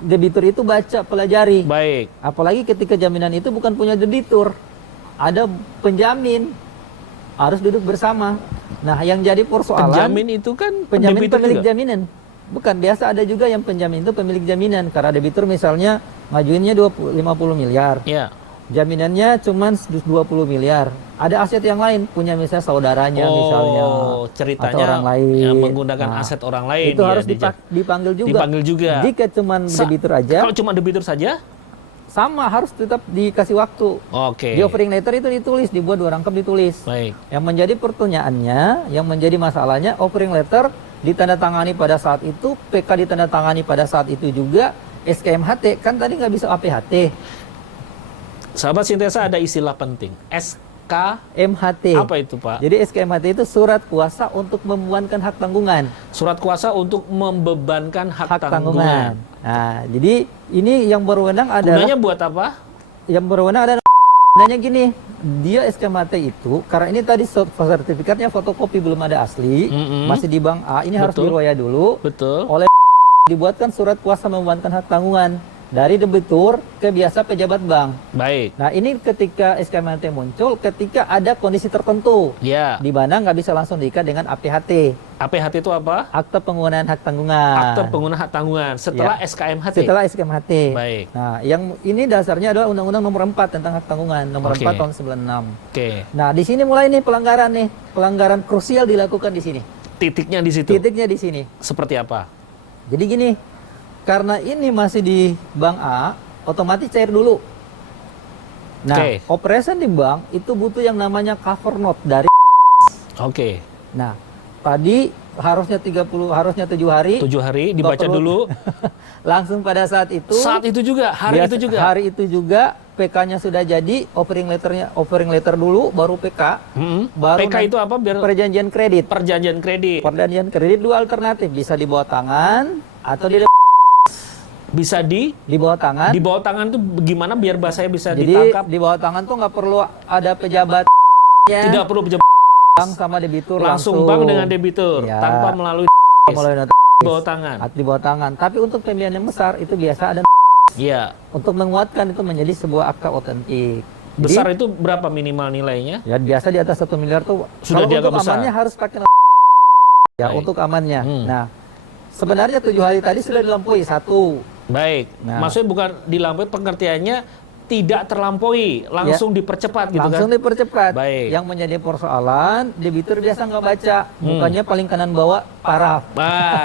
debitur itu baca, pelajari. Baik. Apalagi ketika jaminan itu bukan punya debitur. Ada penjamin. Harus duduk bersama. Nah, yang jadi persoalan... Penjamin itu kan Penjamin debitur pemilik juga? jaminan. Bukan, biasa ada juga yang penjamin itu pemilik jaminan. Karena debitur misalnya ngajuinnya 50 miliar. Ya. Jaminannya cuma 20 miliar. Ada aset yang lain, punya misalnya saudaranya misalnya. Ceritanya atau orang lain. yang menggunakan aset orang lain. Itu ya, harus dipanggil juga. Dipanggil juga. Jika cuma debitur aja, Kalau cuma debitur saja? sama harus tetap dikasih waktu. Oke. Di offering letter itu ditulis, dibuat 2 rangkap ditulis. Baik. Yang menjadi pertanyaannya, yang menjadi masalahnya, offering letter ditandatangani pada saat itu, PK ditandatangani pada saat itu juga, SKMHT, kan tadi nggak bisa APHT. Sahabat Sintesa, ada istilah penting. SK, MHT. apa itu Pak? Jadi SKMHT itu surat kuasa untuk membebankan hak tanggungan. Surat kuasa untuk membebankan hak tanggungan. Nah, jadi ini yang berwenang adalah Gunanya buat apa? yang berwenang adalah gunanya gini. Dia SKMHT itu karena ini tadi sertifikatnya fotokopi belum ada asli, masih di Bank A, ini harus Betul. diroya dulu. Betul. Oleh dibuatkan surat kuasa membebankan hak tanggungan dari debitur ke biasa pejabat bank. Baik. Nah, ini ketika SKMHT muncul ketika ada kondisi tertentu. Ya. Di mana nggak bisa langsung diikat dengan APHT, APHT itu apa? akte penggunaan hak tanggungan. Akte pengguna hak tanggungan setelah SKMHT. Setelah SKMHT. Baik. Nah, yang ini dasarnya adalah Undang-Undang Nomor 4 tentang hak tanggungan, Nomor Oke. 4 tahun 96. Oke. Nah, di sini mulai nih pelanggaran krusial dilakukan di sini. Titiknya di situ. Titiknya di sini. Seperti apa? Jadi gini, karena ini masih di Bank A, otomatis cair dulu. Nah, Oke. operation di bank itu butuh yang namanya cover note dari. Oke. Nah, tadi harusnya 7 hari. 7 hari dibaca perlu. dulu. Langsung pada saat itu. Saat itu juga, hari itu juga. Hari itu juga PK-nya sudah jadi, offering letter dulu baru PK. Baru PK itu apa? Biar perjanjian kredit. perjanjian kredit. Perjanjian kredit 2 alternatif, bisa di bawah tangan atau Bisa di bawah tangan. di bawah tangan tuh gimana biar bahasanya bisa Jadi ditangkap? di bawah tangan tuh nggak perlu ada pejabat Tidak perlu pejabat, bank sama debitur langsung bank dengan debitur Ya. tanpa melalui mulai di bawah tangan. di bawah tangan. Tapi untuk pemilihan yang besar itu biasa ada Iya. untuk menguatkan itu menjadi sebuah akta otentik. Jadi, Besar itu berapa minimal nilainya? ya biasa di atas 1 miliar tuh. Sudah Kalau dianggap untuk besar. amannya harus pakai ya Baik. untuk amannya. Hmm. Nah, sebenarnya 7 hari tadi sudah dilampaui 1. Baik. Nah. Maksudnya bukan dilampaui, pengertiannya tidak terlampaui, langsung dipercepat gitu Langsung kan? dipercepat. Baik. Yang menjadi persoalan, debitur biasa nggak baca. Bukannya paling kanan bawah paraf.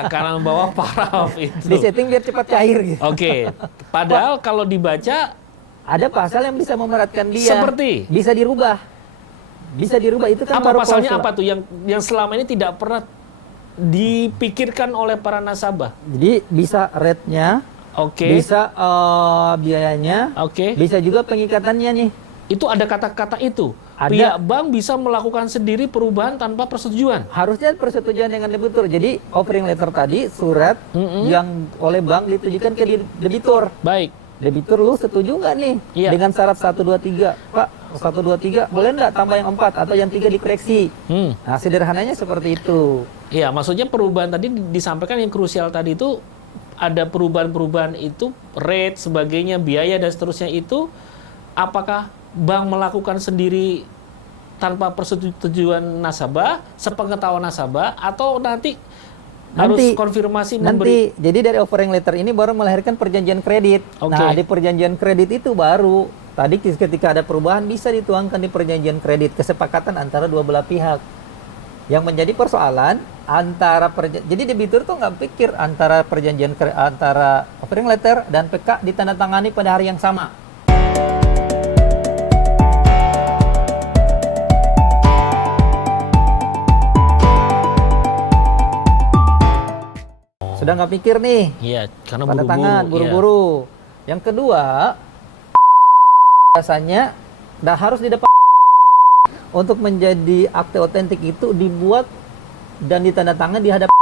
Kanan bawah paraf itu. Di setting biar cepat cair gitu. Oke. Padahal kalau dibaca Ada pasal yang bisa memeratkan dia. Seperti? Bisa dirubah. Bisa dirubah itu kan apa baru pasalnya klausul. apa tuh yang selama ini tidak pernah dipikirkan oleh para nasabah? Jadi bisa rate-nya, Oke. bisa biayanya, Oke. bisa juga pengikatannya nih. Itu ada kata-kata itu. Ada. Pihak bank bisa melakukan sendiri perubahan tanpa persetujuan. Harusnya persetujuan dengan debitur. Jadi offering letter tadi surat yang oleh bank ditujukan ke debitur. Baik. Debitur lu setuju nggak nih Iya. dengan syarat 1 2 3? Pak, 1 2 3 boleh nggak tambah yang 4 atau yang 3 dikoreksi? Nah, sederhananya seperti itu. Iya, maksudnya perubahan tadi disampaikan yang krusial tadi itu ada perubahan-perubahan itu, rate, sebagainya, biaya dan seterusnya itu, apakah bank melakukan sendiri tanpa persetujuan nasabah, sepengetahuan nasabah, atau nanti harus konfirmasi memberi? Nanti, jadi dari offering letter ini baru melahirkan perjanjian kredit. Oke. Nah, di perjanjian kredit itu baru tadi ketika ada perubahan bisa dituangkan di perjanjian kredit, kesepakatan antara dua belah pihak. Yang menjadi persoalan jadi debitur tuh nggak pikir antara antara offering letter dan PK ditandatangani pada hari yang sama. Sudah nggak pikir nih. Iya, karena Tanda buru-buru. tangan, Iya. buru-buru. Yang kedua, biasanya harus di depan. Untuk menjadi akte otentik itu dibuat dan ditandatangan di hadapan.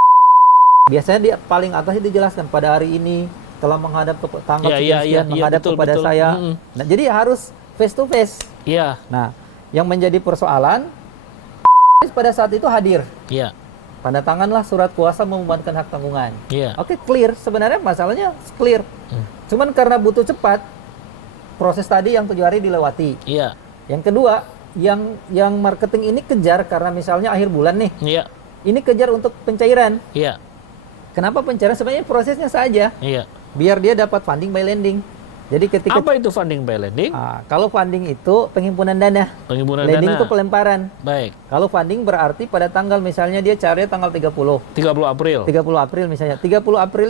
Biasanya di paling atasnya dijelaskan pada hari ini telah menghadap ke tanggal sekian menghadap betul, kepada betul. saya. Nah, jadi harus face to face. Iya. Nah, yang menjadi persoalan pada saat itu hadir. Iya. Tanda tanganlah surat kuasa membebankan hak tanggungan. Iya. Oke, clear. Sebenarnya masalahnya clear. Cuman karena butuh cepat, proses tadi yang 7 hari dilewati. Iya. Yang kedua, yang marketing ini kejar karena misalnya akhir bulan nih. Iya. Ini kejar untuk pencairan. Iya. Kenapa pencairan? Sebenarnya prosesnya saja. Iya. Biar dia dapat funding by lending. Jadi ketika Apa itu funding by lending? kalau funding itu penghimpunan dana. Penghimpunan Lending dana. itu pelemparan. Baik. Kalau funding berarti pada tanggal misalnya dia cari tanggal 30. 30 April. 30 April misalnya. 30 April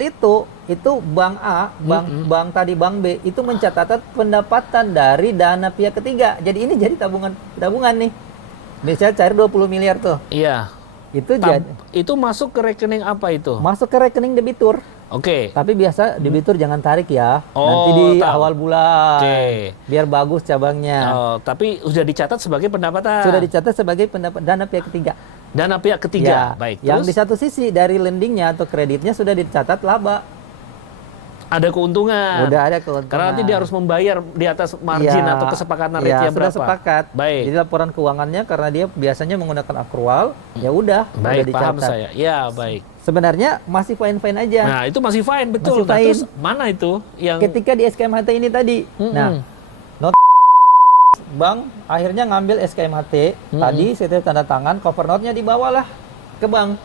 itu bank A, bank tadi bank B itu mencatat pendapatan dari dana pihak ketiga. Jadi ini jadi tabungan nih. Misalnya cari 20 miliar tuh. Iya. Itu jadi Itu masuk ke rekening apa itu? masuk ke rekening debitur. Oke. Tapi biasa debitur jangan tarik ya. Oh, Nanti di tahu. awal bulan. Oke. Biar bagus cabangnya. Oh, tapi sudah dicatat sebagai pendapatan. Sudah dicatat sebagai dana pihak ketiga. Dana pihak ketiga. Ya, Baik. yang Terus di satu sisi dari lendingnya atau kreditnya sudah dicatat laba. ada keuntungan. Udah ada keuntungan. Karena nanti dia harus membayar di atas margin Ya, atau kesepakatan ya, rate-nya sudah berapa. sepakat. Baik. Jadi laporan keuangannya karena dia biasanya menggunakan accrual, ya udah Baik, paham dicatat. saya. Ya, baik. Sebenarnya masih fine-fine aja. Nah, itu masih fine, betul. Masih Nah, fine. terus mana itu yang Ketika di SKMHT ini tadi. Nah, bank akhirnya ngambil SKMHT tadi, setelah tanda tangan, cover note-nya dibawalah ke bank.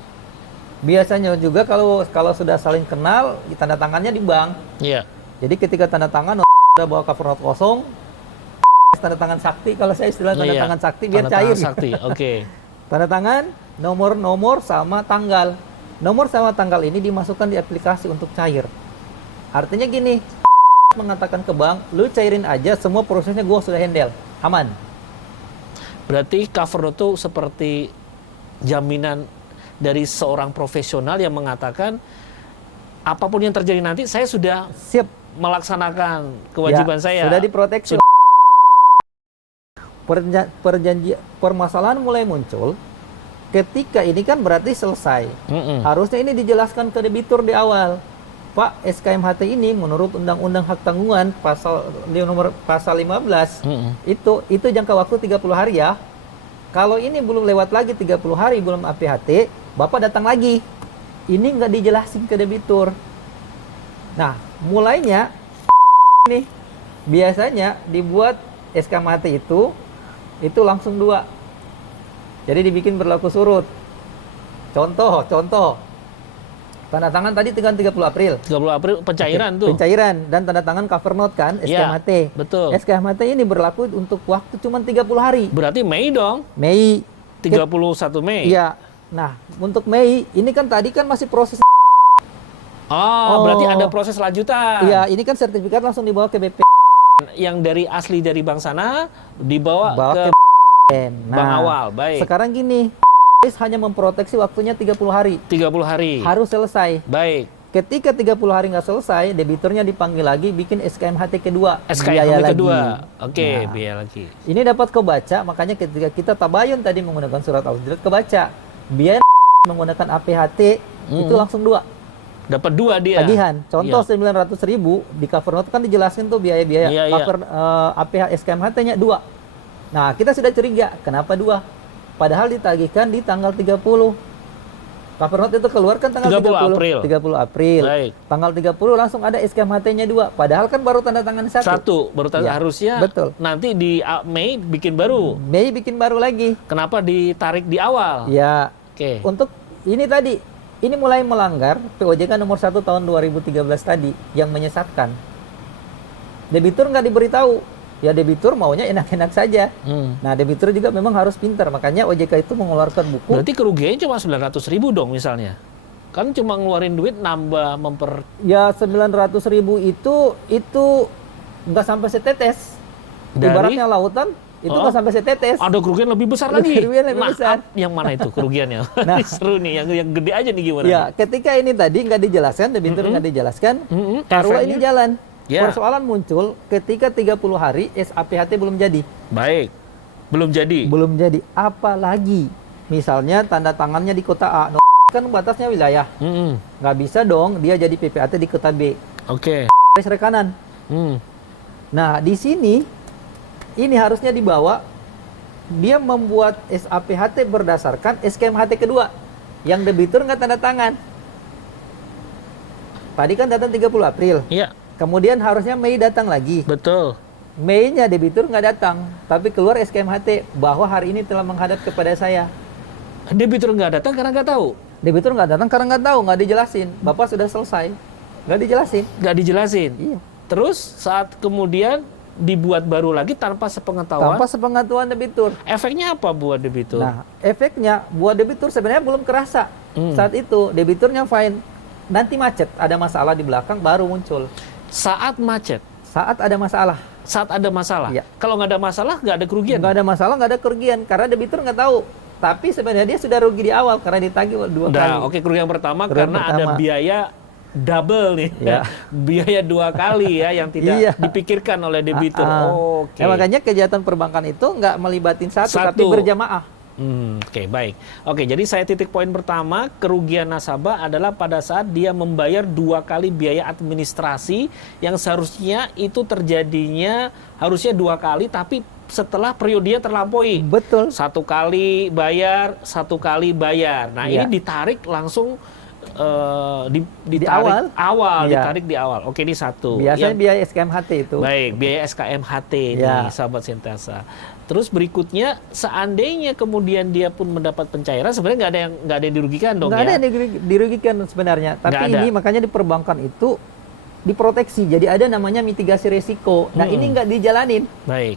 Biasanya juga kalau sudah saling kenal, tanda tangannya di bank. Iya. Jadi ketika tanda tangan udah bawa cover note kosong, tanda tangan sakti, kalau saya istilah tanda Iya. tangan sakti biar Tanda cair. tangan sakti. Oke. Tanda tangan, nomor sama tanggal. Nomor sama tanggal ini dimasukkan di aplikasi untuk cair. Artinya gini, mengatakan ke bank, lu cairin aja, semua prosesnya gua sudah handle, aman. Berarti cover note itu seperti jaminan dari seorang profesional yang mengatakan apapun yang terjadi nanti saya sudah Siap. melaksanakan kewajiban Ya, saya. sudah diproteksi. Permasalahan mulai muncul ketika ini kan berarti selesai. Harusnya ini dijelaskan ke debitur di awal. Pak, SKMHT ini menurut Undang-Undang Hak Tanggungan pasal 15 itu jangka waktu 30 hari ya. Kalau ini belum lewat lagi 30 hari belum APHT, Bapak datang lagi. Ini nggak dijelasin ke debitur. Nah, mulainya nih biasanya dibuat SKMHT itu langsung 2. Jadi dibikin berlaku surut. Contoh. Tanda tangan tadi 30 April. 30 April pencairan tuh. Pencairan dan tanda tangan cover note kan SKMHT. Iya, betul. SKMHT ini berlaku untuk waktu cuma 30 hari. Berarti Mei dong. Mei. 31 Mei. Iya. Nah, untuk Mei ini kan tadi kan masih proses. Oh, berarti ada proses lanjutan. Iya, ini kan sertifikat langsung dibawa ke BP. Yang dari asli dari bank sana dibawa ke Nah, bank awal. Baik. Sekarang gini, hanya memproteksi waktunya 30 hari. 30 hari. Harus selesai. Baik. Ketika 30 hari nggak selesai, debiturnya dipanggil lagi bikin SKMHT kedua. SKMHT biaya kedua. lagi. Oke, Nah, biaya lagi. ini dapat kebaca, makanya ketika kita tabayun tadi menggunakan surat al-jilid kebaca. Biaya menggunakan APHT itu langsung 2. Dapat 2 dia. Tagihan. Contoh Iya. 900.000 di cover note kan dijelasin tuh biaya-biaya. Iya, iya. Cover APH SKMHT-nya 2. Nah, kita sudah curiga, kenapa 2? Padahal ditagihkan di tanggal 30. Cover note itu keluar kan tanggal 30 April. 30 April. Baik. Tanggal 30 langsung ada SKMHT-nya 2. Padahal kan baru tanda tangan 1. Satu, baru Ya, harusnya betul. nanti di Mei bikin baru. Mei bikin baru lagi. Kenapa ditarik di awal? Ya. Oke. Untuk ini tadi, ini mulai melanggar POJK nomor 1 tahun 2013 tadi yang menyesatkan. Debitur nggak diberitahu. Ya debitur maunya enak-enak saja. Nah, debitur juga memang harus pintar. Makanya OJK itu mengeluarkan buku. Berarti kerugiannya cuma 900.000 dong misalnya. Kan cuma ngeluarin duit nambah Ya 900.000 itu nggak sampai setetes. Dari? Ibaratnya lautan itu nggak sampai setetes. ada kerugian lebih besar lagi. Kerugian lebih Nah, besar. yang mana itu kerugiannya? Nah. Ini seru nih, yang gede aja nih gimana? Ya, ketika ini tadi nggak dijelaskan, debitur nggak dijelaskan, taruhlah ini Efeknya? jalan. Ya. Persoalan muncul ketika 30 hari SAPHT belum jadi. Baik. Belum jadi. Belum jadi. Apalagi misalnya tanda tangannya di kota A, kan batasnya wilayah. Nggak bisa dong dia jadi PPAT di kota B. Oke. Garis rekanan. Nah, di sini ini harusnya dibawa dia membuat SAPHT berdasarkan SKMHT kedua yang debitur nggak tanda tangan. Tadi kan datang 30 April. Iya. Kemudian harusnya Mei datang lagi. Betul. Mei-nya debitur nggak datang, tapi keluar SKMHT bahwa hari ini telah menghadap kepada saya. Debitur nggak datang karena nggak tahu. Debitur nggak datang karena nggak tahu, nggak dijelasin. Bapak sudah selesai, nggak dijelasin. Nggak dijelasin. Iya. Terus saat kemudian dibuat baru lagi tanpa sepengetahuan. Tanpa sepengetahuan debitur. Efeknya apa buat debitur? Nah, efeknya buat debitur sebenarnya belum kerasa. Saat itu debiturnya fine. Nanti macet, ada masalah di belakang baru muncul. Saat macet. Saat ada masalah. Saat ada masalah. Iya. Kalau nggak ada masalah, nggak ada kerugian. Nggak ada masalah, nggak ada kerugian karena debitur nggak tahu. Tapi sebenarnya dia sudah rugi di awal karena ditagih 2 kali. Nah, oke, kerugian pertama Kerugian karena ada pertama. biaya double nih. Ya. Biaya 2 kali ya yang tidak Iya. dipikirkan oleh debitur. Oke. Ya, makanya kejahatan perbankan itu nggak melibatin satu, tapi Satu. berjamaah. Oke, baik. Oke, jadi saya titik poin pertama, kerugian nasabah adalah pada saat dia membayar 2 kali biaya administrasi yang seharusnya itu terjadinya harusnya 2 kali, tapi setelah periodenya terlampaui. Betul. 1 kali bayar, 1 kali bayar. Nah, Iya. ini ditarik langsung awal? ditarik Iya. ditarik di awal. Oke, ini satu. Biasanya Yang- biaya SKMHT itu. Baik, biaya SKMHT Ya. nih, sahabat Sintesa. Terus berikutnya, seandainya kemudian dia pun mendapat pencairan, sebenarnya nggak ada yang dirugikan dong Nggak ya. ada yang dirugikan sebenarnya. Tapi Nggak ada. ini makanya di perbankan itu diproteksi. Jadi ada namanya mitigasi resiko. Nah, ini nggak dijalanin. Baik.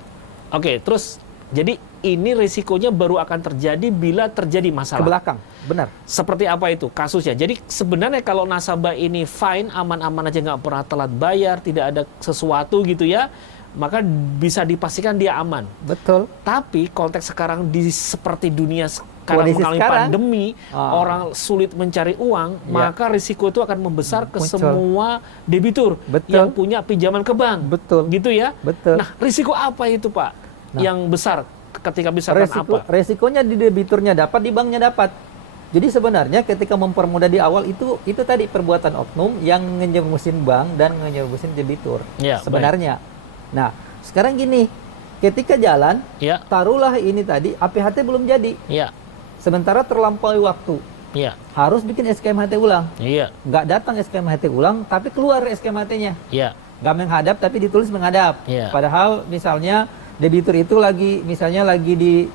Oke, terus jadi ini risikonya baru akan terjadi bila terjadi Ke masalah. belakang. Benar. Seperti apa itu kasusnya? Jadi sebenarnya kalau nasabah ini fine, aman-aman aja, nggak pernah telat bayar, tidak ada sesuatu gitu ya, maka bisa dipastikan dia aman. Betul. Tapi konteks sekarang seperti dunia sekarang Kondisi mengalami sekarang. pandemi, Ah. orang sulit mencari uang, Ya. maka risiko itu akan membesar ke Muncul. semua debitur Betul. yang punya pinjaman ke bank. Betul. Gitu ya. Betul. Nah, risiko apa itu, Pak? Nah. Yang besar ketika misalkan apa? Resikonya di debiturnya dapat, di banknya dapat. Jadi sebenarnya ketika mempermudah di awal itu tadi perbuatan oknum yang ngejemusin bank dan ngejemusin debitur. Ya, Sebenarnya. Nah, sekarang gini, ketika jalan, Ya, taruhlah ini tadi APHT belum jadi. ya, Sementara terlampaui waktu. ya, Harus bikin SKMHT ulang. iya, Nggak datang SKMHT ulang, tapi keluar SKMHT-nya. iya, Nggak menghadap, tapi ditulis menghadap. Iya. Padahal misalnya debitur itu lagi di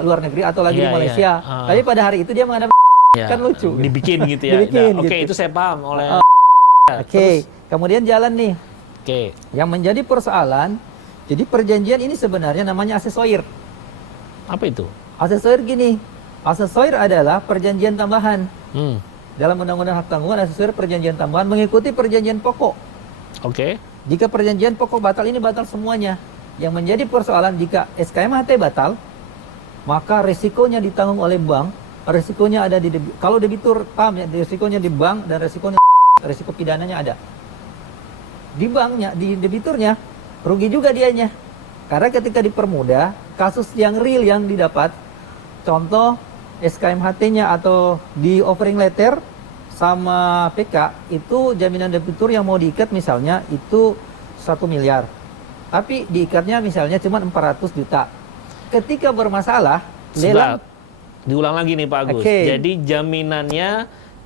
luar negeri atau lagi Iya, di iya. Malaysia. Ah. Tapi pada hari itu dia menghadap. ya. Kan lucu. Dibikin gitu ya. Dibikin Nah, oke, gitu. itu saya paham oleh. Oke, kemudian jalan nih. Oke, Yang menjadi persoalan, jadi perjanjian ini sebenarnya namanya asesoir. apa itu? Asesoir gini, asesoir adalah perjanjian tambahan. Hmm. Dalam Undang-Undang Hak Tanggungan, asesoir perjanjian tambahan mengikuti perjanjian pokok. Oke, Jika perjanjian pokok batal, ini batal semuanya. Yang menjadi persoalan jika SKMHT batal, maka risikonya ditanggung oleh bank. Risikonya ada kalau debitur paham ya, risikonya di bank dan risiko pidananya ada. Di banknya, di debiturnya, rugi juga dianya. Karena ketika dipermudah, kasus yang real yang didapat, contoh SKMHT-nya atau di offering letter sama PK, itu jaminan debitur yang mau diikat misalnya itu 1 miliar. Tapi diikatnya misalnya cuma 400 juta. Ketika bermasalah, lelang. Sebentar. Diulang lagi nih Pak Agus. Oke. Jadi jaminannya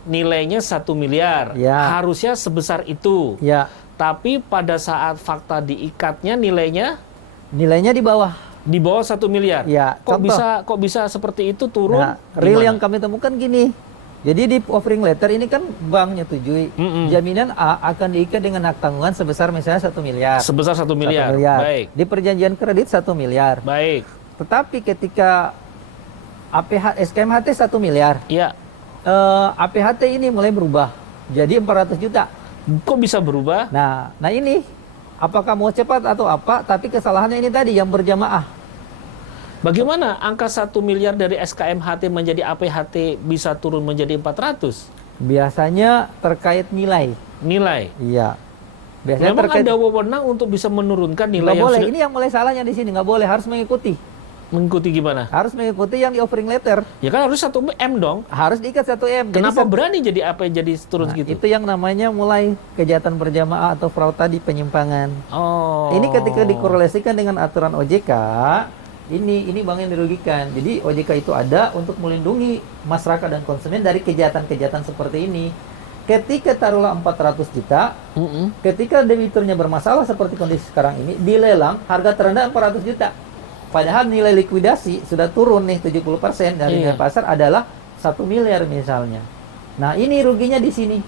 nilainya 1 miliar. Ya. Harusnya sebesar itu. Ya, Tapi pada saat fakta diikatnya nilainya nilainya di bawah. di bawah 1 miliar. Ya, Kok contoh. bisa seperti itu turun? Nah, real Gimana? yang kami temukan gini. Jadi di offering letter ini kan bank nyetujui jaminan A akan diikat dengan hak tanggungan sebesar misalnya 1 miliar. Sebesar 1 miliar. 1 miliar. Baik. Di perjanjian kredit 1 miliar. Baik. Tetapi ketika SKMHT 1 miliar, Ya. APHT ini mulai berubah jadi 400 juta. Kok bisa berubah? Nah ini apakah mau cepat atau apa? Tapi kesalahannya ini tadi yang berjamaah. Bagaimana angka 1 miliar dari SKMHT menjadi APHT bisa turun menjadi 400? Biasanya terkait nilai. Nilai. Iya. Biasanya Memang terkait ada wewenang untuk bisa menurunkan nilai nggak yang boleh. sudah Ini yang mulai salahnya di sini, nggak boleh, harus mengikuti. mengikuti gimana? Harus mengikuti yang di offering letter. Ya kan harus 1 M dong. Harus diikat 1 M. Kenapa berani jadi apa jadi turun Nah, segitu? itu yang namanya mulai kejahatan berjamaah atau fraud tadi, penyimpangan. Oh. Ini ketika dikorelasikan dengan aturan OJK, ini bank yang dirugikan. Jadi OJK itu ada untuk melindungi masyarakat dan konsumen dari kejahatan-kejahatan seperti ini. Ketika taruhlah 400 juta, ketika debiturnya bermasalah seperti kondisi sekarang ini, dilelang harga terendah 400 juta. Padahal nilai likuidasi sudah turun nih 70% dari nilai pasar adalah 1 miliar misalnya. Nah, ini ruginya di sini.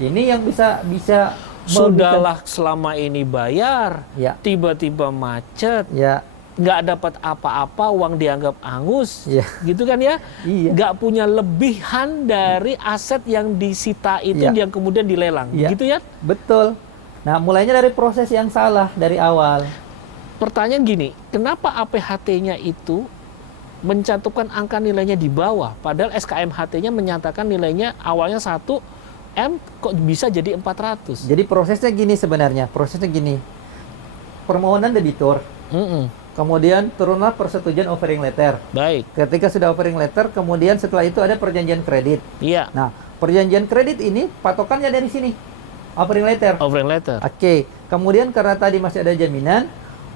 Ini yang bisa Sudahlah selama ini bayar, Ya. tiba-tiba macet, Ya, nggak dapat apa-apa, uang dianggap angus, Ya. gitu kan ya? Iya. Nggak punya lebihan dari aset yang disita itu Ya. yang kemudian dilelang, Ya. gitu ya? betul. Nah, mulainya dari proses yang salah dari awal. Pertanyaan gini, kenapa APHT-nya itu mencantumkan angka nilainya di bawah, padahal SKMHT-nya menyatakan nilainya awalnya 1 M, kok bisa jadi 400? Jadi prosesnya gini sebenarnya, permohonan debitur, kemudian turunlah persetujuan offering letter. Baik, Ketika sudah offering letter, kemudian setelah itu ada perjanjian kredit. iya, Nah, perjanjian kredit ini patokannya dari sini, offering letter. offering letter. Oke, kemudian karena tadi masih ada jaminan,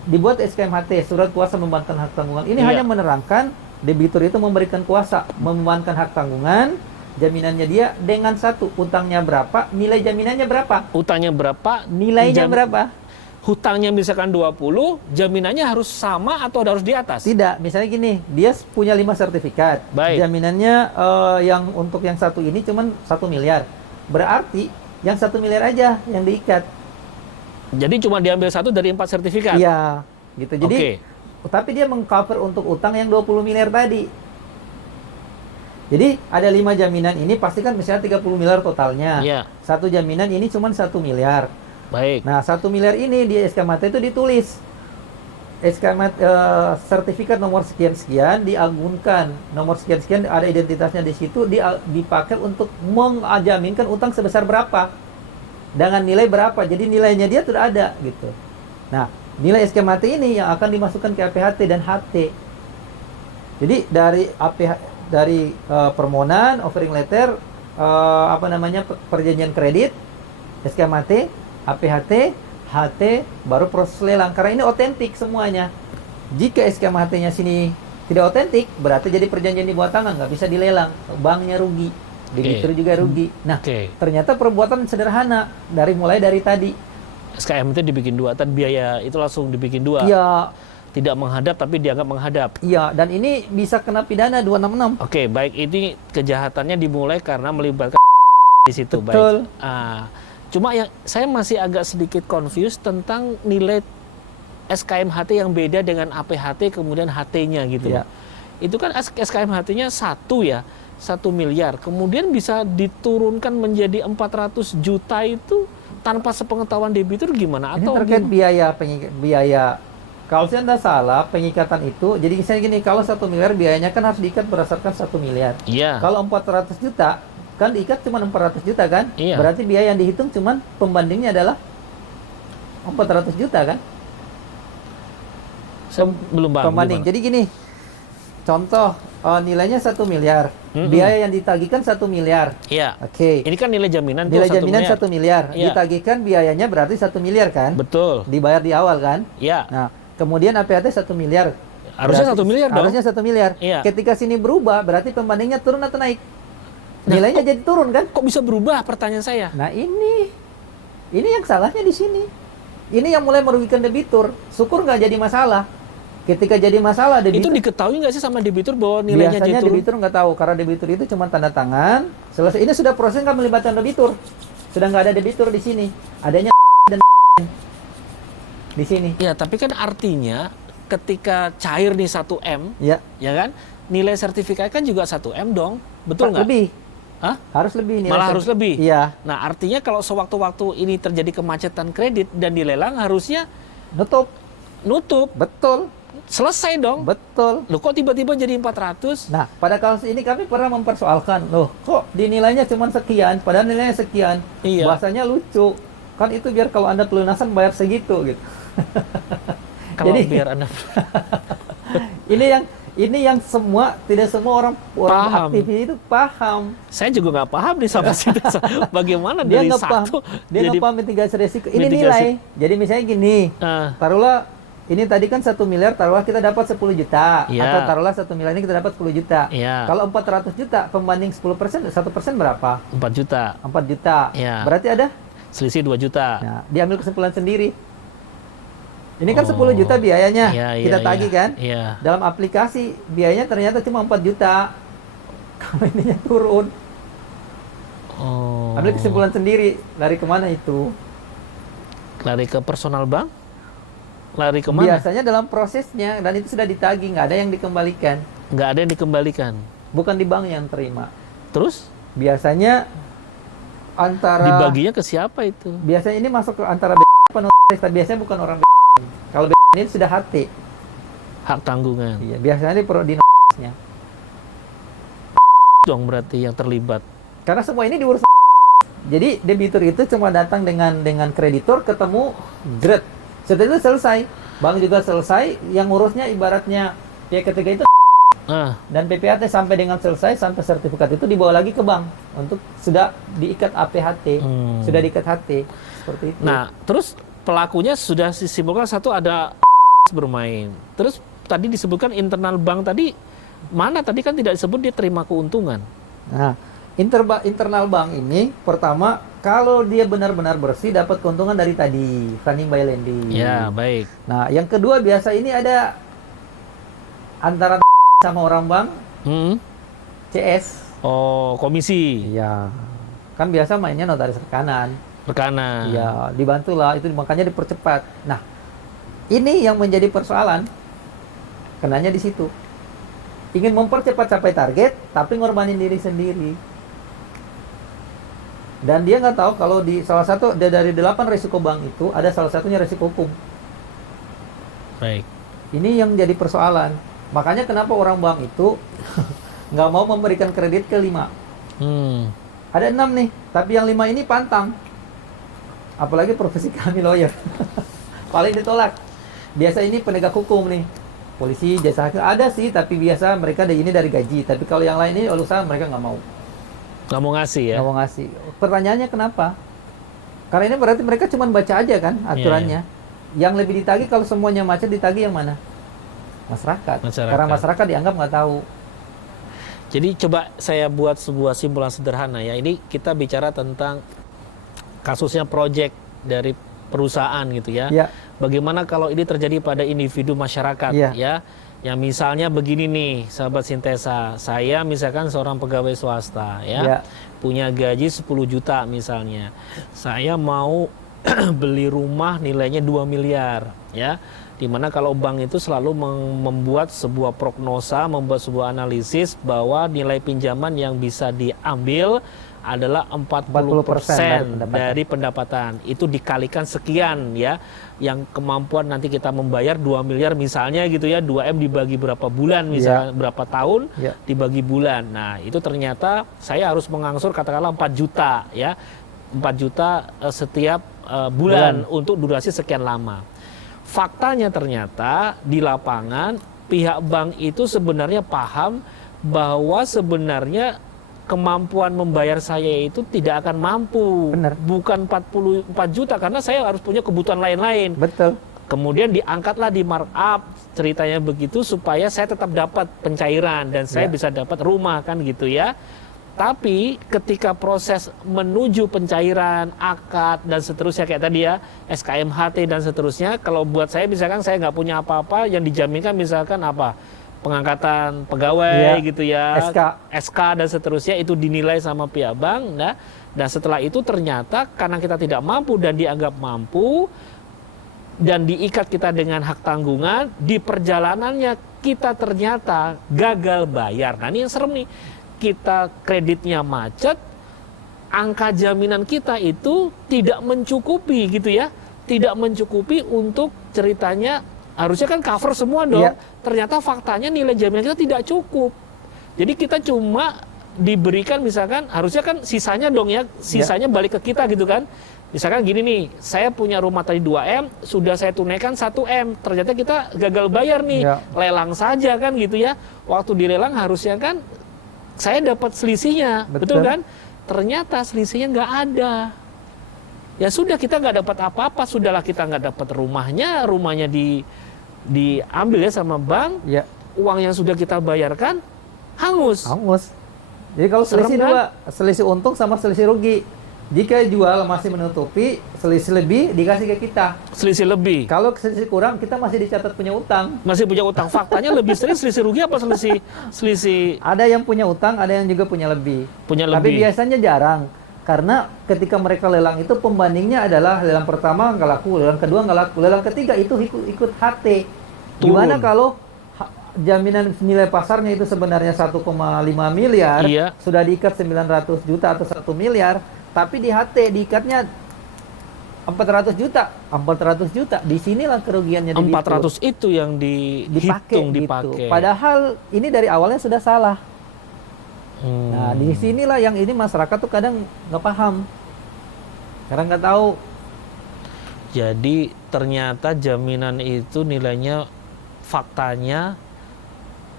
dibuat SKMHT, surat kuasa membebankan hak tanggungan. Ini Iya. hanya menerangkan debitur itu memberikan kuasa membebankan hak tanggungan, jaminannya dia dengan satu, utangnya berapa, nilai jaminannya berapa, Utangnya berapa? nilainya berapa. Hutangnya misalkan 20, jaminannya harus sama atau harus di atas? Tidak, misalnya gini, dia punya 5 sertifikat. Baik. Jaminannya yang untuk yang satu ini cuma 1 miliar. Berarti yang 1 miliar aja yang diikat. Jadi cuma diambil 1 dari 4 sertifikat? Iya, gitu. Jadi, tapi dia mengcover untuk utang yang 20 miliar tadi. Jadi ada 5 jaminan ini, pastikan misalnya 30 miliar totalnya. Iya. Satu jaminan ini cuma 1 miliar. Baik. Nah, 1 miliar ini di SKMHT itu ditulis. SKMHT sertifikat nomor sekian-sekian diagunkan. Nomor sekian-sekian ada identitasnya di situ, dipakai untuk menjaminkan utang sebesar berapa. Dengan nilai berapa. Jadi nilainya dia sudah ada gitu. Nah, nilai SKMHT ini yang akan dimasukkan ke APHT dan HT. Jadi dari permohonan, offering letter, perjanjian kredit, SKMHT, APHT, HT, baru proses lelang. Karena ini otentik semuanya. Jika SKMHT-nya sini tidak otentik, berarti jadi perjanjian di bawah tangan, nggak bisa dilelang. Banknya rugi, debitur juga rugi. Nah, ternyata perbuatan sederhana mulai dari tadi. SKM itu dibikin 2, dan biaya itu langsung dibikin 2. Iya. Tidak menghadap tapi dianggap menghadap. Iya, dan ini bisa kena pidana 266. Oke, baik, ini kejahatannya dimulai karena melibatkan di situ. Betul. Baik. Cuma yang saya masih agak sedikit confused tentang nilai SKMHT yang beda dengan APHT kemudian HT-nya gitu. Iya. Itu kan SKMHT-nya 1 ya, 1 miliar. Kemudian bisa diturunkan menjadi 400 juta itu tanpa sepengetahuan debitur gimana? Ini Atau terkait biaya. Kalau saya tidak salah, pengikatan itu, jadi misalnya gini, kalau 1 miliar biayanya kan harus diikat berdasarkan 1 miliar. Iya. Kalau 400 juta, kan diikat cuma 400 juta kan? Iya. Berarti biaya yang dihitung cuma pembandingnya adalah 400 juta kan? Saya belum paham. Pembanding. Jadi gini, contoh nilainya 1 miliar, biaya yang ditagihkan 1 miliar. Iya. Oke. Ini kan nilai jaminan Nilai tuh 1 jaminan miliar. 1 miliar. Iya. Ditagihkan biayanya berarti 1 miliar kan? Betul. Dibayar di awal kan? Iya. Nah, kemudian APHT 1 miliar. Harusnya 1 miliar dong. Harusnya 1 miliar. Iya. Ketika sini berubah, berarti pembandingnya turun atau naik? Nilainya jadi turun kan? Kok bisa berubah pertanyaan saya? Nah, ini yang salahnya di sini. Ini yang mulai merugikan debitur. Syukur nggak jadi masalah. Ketika jadi masalah, Itu debitur diketahui nggak sih sama debitur bahwa nilainya biasanya jadi turun? debitur nggak tahu, karena debitur itu cuma tanda tangan. Selesai. Ini sudah proses nggak melibatkan debitur. Sudah nggak ada debitur di sini. Adanya dan di sini. Ya, tapi kan artinya ketika cair nih 1 M, Ya. ya kan? Nilai sertifikat kan juga 1 M dong. Betul nggak? Lebih. Hah? Harus lebih. Malah harus lebih? Iya. Nah, artinya kalau sewaktu-waktu ini terjadi kemacetan kredit dan dilelang harusnya nutup. Betul. Selesai dong. Betul. Loh, kok tiba-tiba jadi 400? Nah, pada kasus ini kami pernah mempersoalkan, loh kok dinilainya cuma sekian, padahal nilainya sekian. Iya. Bahasanya lucu. kan itu biar kalau Anda pelunasan bayar segitu gitu. Kalau Jadi biar Anda ini yang tidak semua orang Paham. aktif itu paham. saya juga nggak paham nih sama sintesa. Bagaimana Dia dari nggak paham. satu Dia nggak paham mitigasi resiko. Ini mitigasi. nilai. Jadi misalnya gini, Ah, taruhlah ini tadi kan 1 miliar, taruhlah kita dapat 10 juta. Iya. Atau taruhlah 1 miliar ini kita dapat 10 juta. Iya. Kalau 400 juta, pembanding 10%, 1% berapa? 4 juta. 4 juta. Iya. Berarti ada? Selisih 2 juta. Nah, diambil kesimpulan sendiri. Ini kan Oh. 10 juta biayanya, Iya, iya, kita tagih iya. kan? Iya. Dalam aplikasi, biayanya ternyata cuma 4 juta. Kalau ininya turun. Oh. Ambil kesimpulan sendiri, lari kemana itu? Lari ke personal bank? Lari kemana? Biasanya dalam prosesnya, dan itu sudah ditagih, nggak ada yang dikembalikan. Nggak ada yang dikembalikan. Bukan di bank yang terima. Terus Biasanya antara dibaginya ke siapa itu? biasanya ini masuk ke antara tapi biasanya bukan orang kalau ini sudah HT. Hak tanggungan. Iya, biasanya di nya. Dong berarti yang terlibat. Karena semua ini diurus. Jadi debitur itu cuma datang dengan kreditur ketemu jret. Setelah itu selesai. Bank juga selesai, yang ngurusnya ibaratnya pihak ketiga itu Ah, dan PPAT sampai dengan selesai, sampai sertifikat itu dibawa lagi ke bank untuk sudah diikat APHT, sudah diikat HT seperti itu. nah, terus pelakunya sudah disimpulkan satu ada bermain. Terus tadi disebutkan internal bank tadi mana tadi kan tidak disebut dia terima keuntungan. Nah, internal bank ini pertama kalau dia benar-benar bersih dapat keuntungan dari tadi funding by lending. Ya, baik. Nah, yang kedua biasa ini ada antara sama orang bank Hmm. CS. Oh, komisi, Iya. Kan biasa mainnya notaris rekanan. rekanan. Iya, dibantulah itu makanya dipercepat. Nah, ini yang menjadi persoalan. Kenanya di situ. Ingin mempercepat sampai target, tapi ngorbanin diri sendiri. Dan dia nggak tahu kalau di salah satu dari 8 risiko bank itu ada salah satunya risiko hukum. Baik. Ini yang jadi persoalan. Makanya kenapa orang bank itu nggak mau memberikan kredit ke 5. Ada 6 nih, tapi yang 5 ini pantang. Apalagi profesi kami lawyer. Paling ditolak. Biasa ini penegak hukum nih. Polisi, jasa hakim ada sih, tapi biasa mereka ini dari gaji. Tapi kalau yang lain ini usaha mereka nggak mau. Nggak mau ngasih ya? Nggak mau ngasih. Pertanyaannya kenapa? Karena ini berarti mereka cuma baca aja kan aturannya. Yang lebih ditagih kalau semuanya macet ditagih yang mana? Masyarakat. Karena masyarakat dianggap nggak tahu. Jadi coba saya buat sebuah simpulan sederhana ya. Ini kita bicara tentang kasusnya proyek dari perusahaan gitu ya. Ya. Bagaimana kalau ini terjadi pada individu masyarakat ya. Yang misalnya begini nih, sahabat Sintesa, saya misalkan seorang pegawai swasta ya. Punya gaji 10 juta misalnya. Saya mau beli rumah nilainya 2 miliar ya. Dimana kalau bank itu selalu membuat sebuah prognosa, membuat sebuah analisis bahwa nilai pinjaman yang bisa diambil adalah 40% dari pendapatan. Itu dikalikan sekian ya. Yang kemampuan nanti kita membayar 2 miliar misalnya gitu ya. 2M dibagi berapa bulan misalnya, berapa tahun dibagi bulan. Nah itu ternyata saya harus mengangsur katakanlah 4 juta ya. 4 juta setiap bulan untuk durasi sekian lama. Faktanya ternyata di lapangan pihak bank itu sebenarnya paham bahwa sebenarnya kemampuan membayar saya itu tidak akan mampu. Benar. Bukan 44 juta karena saya harus punya kebutuhan lain-lain. Betul. Kemudian diangkatlah di markup ceritanya begitu supaya saya tetap dapat pencairan dan saya bisa dapat rumah kan gitu ya. Tapi ketika proses menuju pencairan, akad, dan seterusnya kayak tadi ya, SKMHT dan seterusnya, kalau buat saya misalkan saya nggak punya apa-apa, yang dijaminkan misalkan apa? Pengangkatan pegawai gitu ya, SK dan seterusnya itu dinilai sama pihak bank. Nah, dan setelah itu ternyata karena kita tidak mampu dan dianggap mampu, dan diikat kita dengan hak tanggungan, di perjalanannya kita ternyata gagal bayar. Nah ini yang serem nih. Kita kreditnya macet, angka jaminan kita itu tidak mencukupi gitu ya, tidak mencukupi untuk ceritanya harusnya kan cover semua dong. Ternyata faktanya nilai jaminan kita tidak cukup. Jadi kita cuma diberikan misalkan harusnya kan sisanya dong ya, sisanya balik ke kita gitu kan. Misalkan gini nih, saya punya rumah tadi 2M, sudah saya tunaikan 1M, ternyata kita gagal bayar nih, Ya. lelang saja kan gitu ya. Waktu dilelang harusnya kan saya dapat selisihnya, betul, Betul. kan? Ternyata selisihnya nggak ada. Ya sudah, kita nggak dapat apa-apa, sudahlah kita nggak dapat rumahnya diambil ya sama bank, Ya, uang yang sudah kita bayarkan hangus. hangus. Jadi kalau Serem, selisih kan? dua, selisih untung sama selisih rugi. Jika jual masih menutupi, selisih lebih dikasih ke kita. Selisih lebih. Kalau selisih kurang, kita masih dicatat punya utang. Masih punya utang. Faktanya lebih sering selisih rugi apa selisih Ada yang punya utang, ada yang juga punya lebih. punya Tapi lebih? biasanya jarang. Karena ketika mereka lelang itu pembandingnya adalah lelang pertama nggak laku, lelang kedua nggak laku, lelang ketiga itu ikut HT. Gimana Turun. kalau jaminan nilai pasarnya itu sebenarnya 1,5 miliar, Iya. sudah diikat 900 juta atau 1 miliar, tapi di HT diikatnya 400 juta. 400 juta, disinilah kerugiannya 400 itu yang dihitung, gitu. dipakai. Padahal ini dari awalnya sudah salah. Hmm. Nah, di sinilah yang ini masyarakat tuh kadang nggak paham, kadang nggak tahu. Jadi ternyata jaminan itu nilainya, faktanya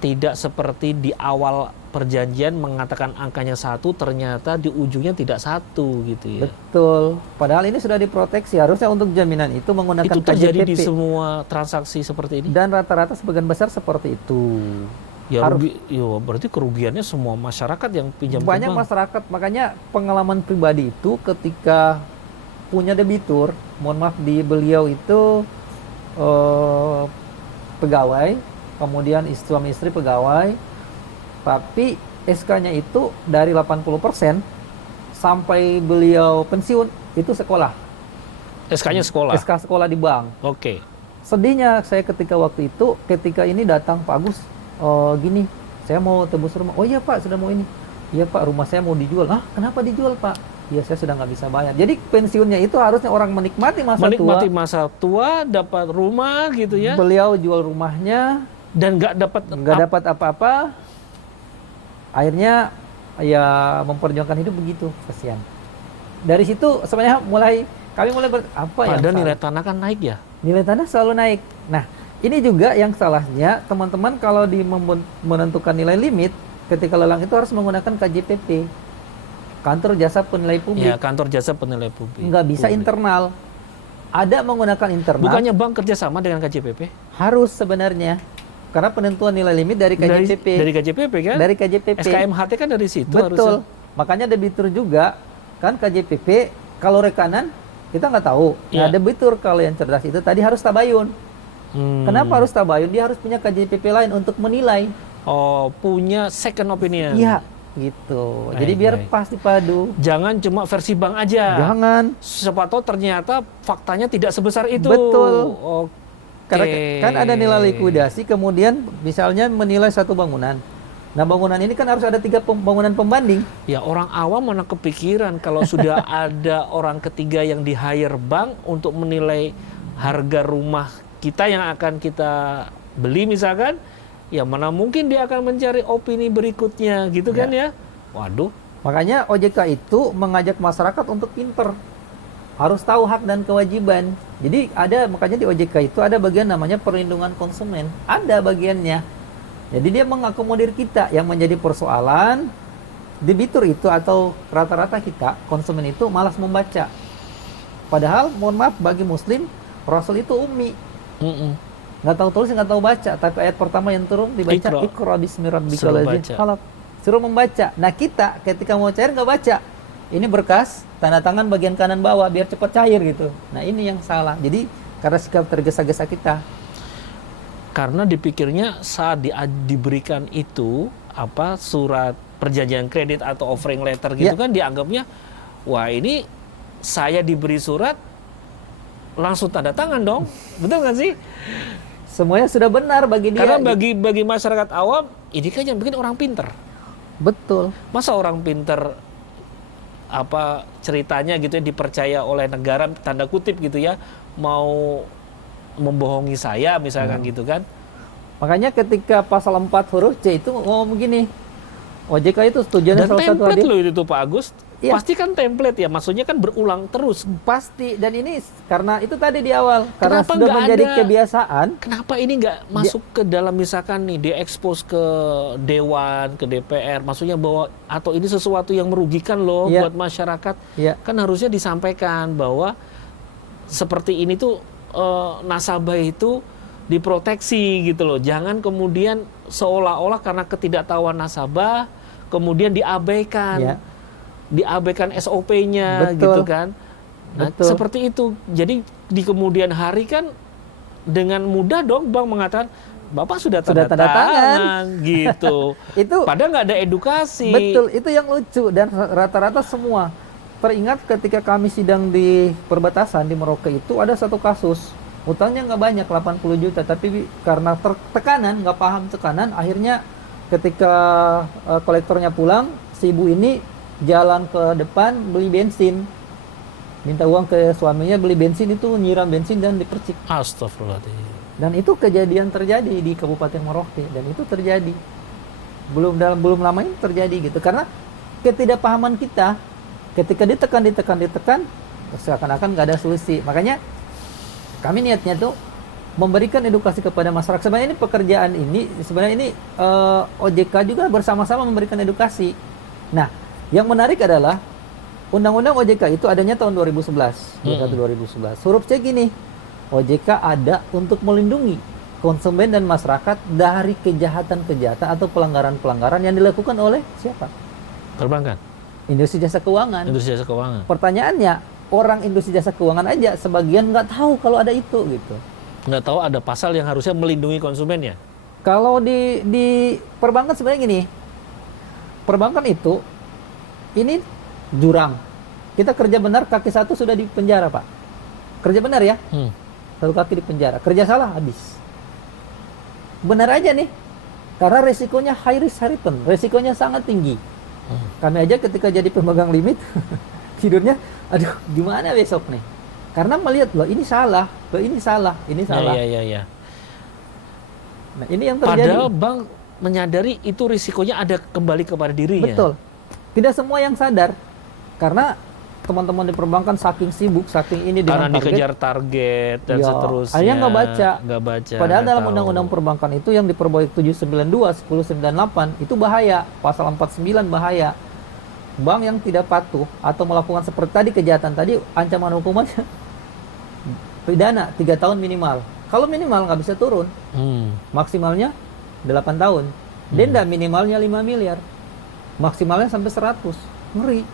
tidak seperti di awal perjanjian mengatakan angkanya 1, ternyata di ujungnya tidak 1 gitu ya. Betul. Padahal ini sudah diproteksi. Harusnya untuk jaminan itu menggunakan Itu terjadi di KJPP. semua transaksi seperti ini. Dan rata-rata sebagian besar seperti itu. Ya harus- rugi, yo berarti kerugiannya semua masyarakat yang pinjam ke Banyak bank. masyarakat, makanya pengalaman pribadi itu ketika punya debitur, mohon maaf di beliau itu pegawai, kemudian suami istri pegawai, tapi SK-nya itu dari 80% sampai beliau pensiun itu sekolah. SK-nya sekolah. SK sekolah di bank. Oke. Sedihnya saya ketika waktu itu, ketika ini datang Pak Agus, gini, saya mau tebus rumah. Oh iya Pak, sudah mau ini. Iya Pak, rumah saya mau dijual. Ah, kenapa dijual Pak? Ya saya sudah nggak bisa bayar. Jadi pensiunnya itu harusnya orang menikmati masa Menikmati tua. masa tua, dapat rumah gitu ya, Beliau jual rumahnya, dan nggak dapat nggak dapat apa-apa. Akhirnya ya memperjuangkan hidup begitu, kasihan. Dari situ sebenarnya kami mulai apa ya? Padahal nilai tanah kan naik ya. Nilai tanah selalu naik. Nah, ini juga yang salahnya teman-teman kalau menentukan nilai limit ketika lelang itu harus menggunakan KJPP, Kantor Jasa Penilai Publik. Ya, kantor jasa penilai publik. Nggak bisa Publik. internal. Ada menggunakan internal. Bukannya bank kerjasama dengan KJPP? Harus sebenarnya. Karena penentuan nilai limit dari KJPP. Dari KJPP kan? Dari KJPP. SKMHT kan dari situ Betul. harusnya. Makanya debitur juga kan KJPP kalau rekanan kita nggak tahu. Nah, Iya. debitur kalau yang cerdas itu tadi harus tabayun. Hmm. Kenapa harus tabayun? Dia harus punya KJPP lain untuk menilai. Oh, punya second opinion. Iya, gitu. Baik, Jadi biar baik. pas dipadu. Jangan cuma versi bank aja. Jangan. Siapa tahu ternyata faktanya tidak sebesar itu. Betul. Oke. Karena kan ada nilai likuidasi, kemudian misalnya menilai satu bangunan. Nah, bangunan ini kan harus ada 3 bangunan pembanding. Ya, orang awam mana kepikiran kalau sudah ada orang ketiga yang di-hire bank untuk menilai harga rumah kita yang akan kita beli misalkan, ya mana mungkin dia akan mencari opini berikutnya gitu kan ya. Waduh. Makanya OJK itu mengajak masyarakat untuk pinter. Harus tahu hak dan kewajiban. Jadi makanya di OJK itu ada bagian namanya perlindungan konsumen. Ada bagiannya. Jadi dia mengakomodir kita. Yang menjadi persoalan debitur itu atau rata-rata kita konsumen itu malas membaca. Padahal mohon maaf bagi muslim Rasul itu ummi. Nggak tahu tulis, nggak tahu baca. Tapi ayat pertama yang turun dibaca Iqra bismi rabbikal ladzi khalaq. Suruh membaca. Nah kita ketika mau cair nggak baca. Ini berkas, tanda tangan bagian kanan bawah biar cepat cair gitu. Nah ini yang salah. Jadi karena sikap tergesa-gesa kita. Karena dipikirnya saat diberikan itu surat perjanjian kredit atau offering letter gitu kan dianggapnya, wah ini saya diberi surat langsung tanda tangan dong. Betul nggak sih? Semuanya sudah benar bagi dia. Karena bagi masyarakat awam ini kan yang bikin orang pinter. Betul. Masa orang pinter ceritanya gitu ya dipercaya oleh negara tanda kutip gitu ya mau membohongi saya misalkan gitu kan. Makanya ketika pasal 4 huruf C itu ngomong begini, OJK itu tujuannya Dan salah satu template hadir. loh itu Pak Agus. Iya. Pasti kan template ya, maksudnya kan berulang terus. Pasti, dan ini karena itu tadi di awal, karena Kenapa sudah nggak menjadi ada- kebiasaan. Kenapa ini nggak masuk ke dalam misalkan nih diekspos ke Dewan, ke DPR, maksudnya bahwa atau ini sesuatu yang merugikan loh Iya. buat masyarakat, Iya. kan harusnya disampaikan bahwa seperti ini tuh nasabah itu diproteksi gitu loh, jangan kemudian seolah-olah karena ketidaktahuan nasabah kemudian diabaikan, Iya. diabaikan SOP-nya Betul. gitu kan. Nah, Betul. seperti itu. Jadi di kemudian hari kan dengan mudah dong Bang mengatakan Bapak sudah tanda tanda tangan. tangan gitu. Itu Padahal nggak ada edukasi. betul, itu yang lucu, dan rata-rata semua teringat ketika kami sidang di perbatasan di Merauke itu ada satu kasus. Utangnya nggak banyak, 80 juta, tapi karena tekanan, nggak paham tekanan, akhirnya ketika kolektornya pulang, si ibu ini jalan ke depan beli bensin, minta uang ke suaminya beli bensin, itu nyiram bensin dan dipercik. Astagfirullahaladzim. Dan itu kejadian terjadi di Kabupaten Merauke, dan itu terjadi belum lama ini terjadi gitu, karena ketidakpahaman kita ketika ditekan seakan-akan nggak ada solusi. Makanya kami niatnya tuh memberikan edukasi kepada masyarakat. Sebenarnya ini pekerjaan ini OJK juga bersama-sama memberikan edukasi. Nah, yang menarik adalah Undang-Undang OJK itu adanya tahun 2011, 2011. Huruf C gini, OJK ada untuk melindungi konsumen dan masyarakat dari kejahatan-kejahatan atau pelanggaran-pelanggaran yang dilakukan oleh siapa? Perbankan, Industri jasa keuangan. industri jasa keuangan. Pertanyaannya, orang industri jasa keuangan aja sebagian nggak tahu kalau ada itu gitu. Nggak tahu ada pasal yang harusnya melindungi konsumennya. Kalau di perbankan sebenarnya gini, perbankan itu ini jurang. Kita kerja benar, kaki satu sudah di penjara, Pak. Kerja benar ya, satu kaki di penjara. Kerja salah, habis. Benar aja nih, karena resikonya high risk high return, resikonya sangat tinggi. Kami aja ketika jadi pemegang limit, tidurnya, aduh gimana besok nih? Karena melihat, loh ini salah, loh ini salah, ini salah. Iya. Nah, ini yang terjadi. Padahal bank menyadari itu risikonya ada kembali kepada dirinya. Betul. Tidak semua yang sadar. Karena teman-teman di perbankan saking sibuk, saking ini Karena dengan target. dikejar target dan Ya, seterusnya. akhirnya nggak baca. Nggak baca. Padahal nggak dalam tahu. undang-undang perbankan itu yang di Perbaik 792, 1098 itu bahaya. Pasal 49 bahaya. Bank yang tidak patuh atau melakukan seperti tadi kejahatan tadi, ancaman hukumannya pidana 3 tahun minimal. Kalau minimal nggak bisa turun, maksimalnya 8 tahun. Denda minimalnya 5 miliar. Maksimalnya sampai 100. Ngeri.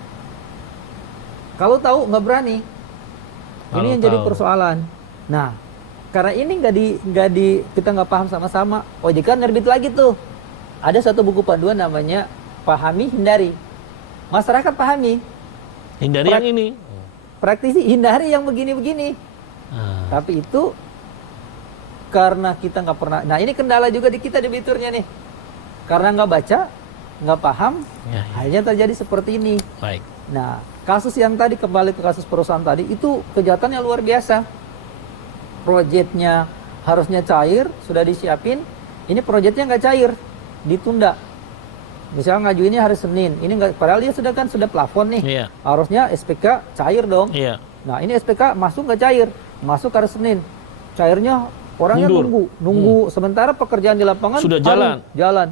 Kalau tahu nggak berani. Kalau Ini yang jadi tahu. persoalan. Nah, karena ini kita nggak paham sama-sama. OJK nerbit lagi tuh. Ada satu buku panduan namanya Pahami Hindari. Masyarakat pahami. Hindari yang ini. Praktisi hindari yang begini-begini. Tapi itu karena kita nggak pernah. Nah, ini kendala juga di kita di Biturnya nih. Karena nggak baca, nggak paham, Ya. akhirnya terjadi seperti ini. Baik. Nah, kasus yang tadi, kembali ke kasus perusahaan tadi, itu kejahatannya luar biasa. Proyeknya harusnya cair, sudah disiapin. Ini proyeknya nggak cair, ditunda. Misalnya ngajuinnya hari Senin, ini nggak, padahal dia sudah plafon nih. Iya. Harusnya SPK cair dong. Iya. Nah, ini SPK masuk nggak cair, masuk hari Senin. Cairnya orangnya Mundur. nunggu. Sementara pekerjaan di lapangan Sudah jalan.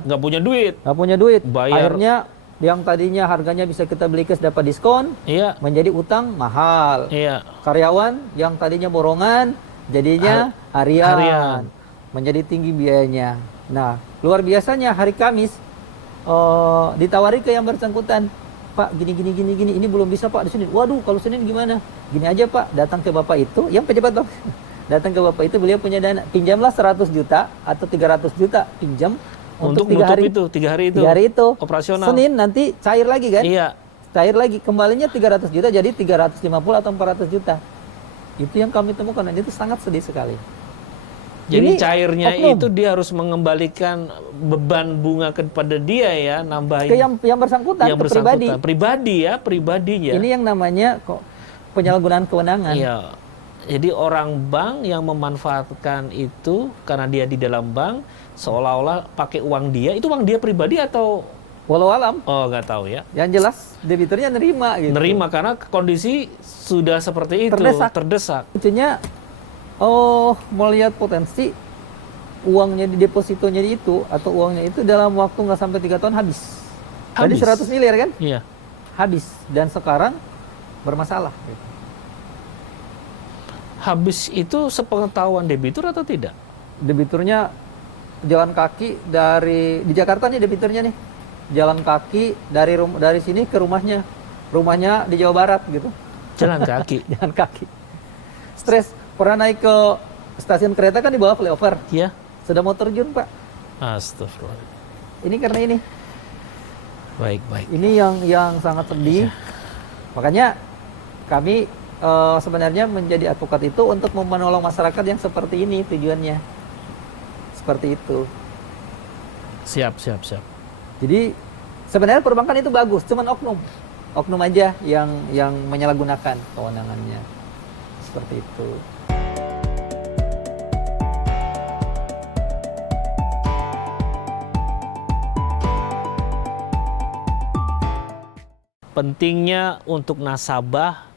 Nggak punya duit. Nggak punya duit. Bayar. Akhirnya yang tadinya harganya bisa kita beli cash dapat diskon, Iya. menjadi utang mahal. Iya. Karyawan yang tadinya borongan jadinya harian. Menjadi tinggi biayanya. Nah, luar biasanya hari Kamis ditawari ke yang bersangkutan, Pak, gini, ini belum bisa Pak di Senin. Waduh, kalau Senin gimana? Gini aja Pak, datang ke Bapak itu, yang pejabat Bapak, datang ke Bapak itu, beliau punya dana, pinjamlah 100 juta atau 300 300 pinjam Untuk 3 nutup hari. itu, 3 hari itu. 3 hari itu. Operasional. Senin nanti cair lagi kan? Iya. Cair lagi, kembalinya 300 juta jadi 350 atau 400 juta. Itu yang kami temukan, dan itu sangat sedih sekali. Jadi Ini cairnya oknum. itu dia harus mengembalikan beban bunga kepada dia ya, nambahin Ke yang bersangkutan, yang ke pribadi. bersangkutan. Pribadinya. Ini yang namanya kok penyalahgunaan kewenangan. Iya. Jadi orang bank yang memanfaatkan itu karena dia di dalam bank seolah-olah pakai uang dia, itu uang dia pribadi atau Walau alam. Oh, nggak tahu ya. Yang jelas debiturnya nerima gitu. Nerima karena kondisi sudah seperti itu, terdesak. Lucunya, mau lihat potensi uangnya di depositonya itu atau uangnya itu dalam waktu nggak sampai 3 tahun habis. Tadi 100 miliar kan? Iya. Habis. Dan sekarang bermasalah. Gitu. Habis itu sepengetahuan debitur atau tidak? Debiturnya jalan kaki di Jakarta nih debiturnya nih. Jalan kaki dari sini ke rumahnya. Rumahnya di Jawa Barat gitu. Jalan kaki. Jalan kaki. Stres. Pernah naik ke stasiun kereta kan di bawah flyover. Iya. Sudah mau terjun, Pak. Astagfirullah. Ini karena ini. Baik. Ini yang sangat sedih. Makanya kami sebenarnya menjadi advokat itu untuk menolong masyarakat yang seperti ini tujuannya. Seperti itu. Siap. Jadi sebenarnya perbankan itu bagus, cuman oknum aja yang menyalahgunakan kewenangannya. Seperti itu. Pentingnya untuk nasabah,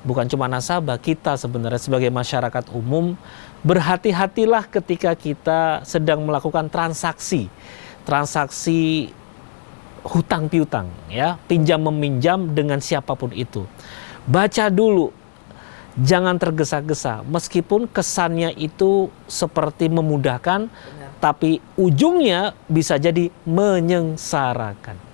bukan cuma nasabah, kita sebenarnya sebagai masyarakat umum, berhati-hatilah ketika kita sedang melakukan transaksi hutang piutang, ya, pinjam meminjam dengan siapapun itu. Baca dulu, jangan tergesa-gesa, meskipun kesannya itu seperti memudahkan, tapi ujungnya bisa jadi menyengsarakan.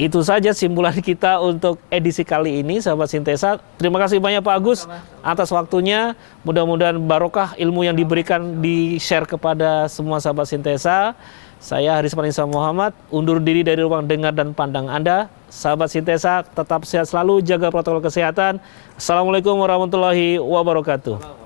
Itu saja simpulan kita untuk edisi kali ini, sahabat Sintesa. Terima kasih banyak Pak Agus atas waktunya. Mudah-mudahan barokah ilmu yang diberikan di-share kepada semua sahabat Sintesa. Saya Haris Panisa Muhammad, undur diri dari ruang dengar dan pandang Anda. Sahabat Sintesa, tetap sehat selalu, jaga protokol kesehatan. Assalamualaikum warahmatullahi wabarakatuh.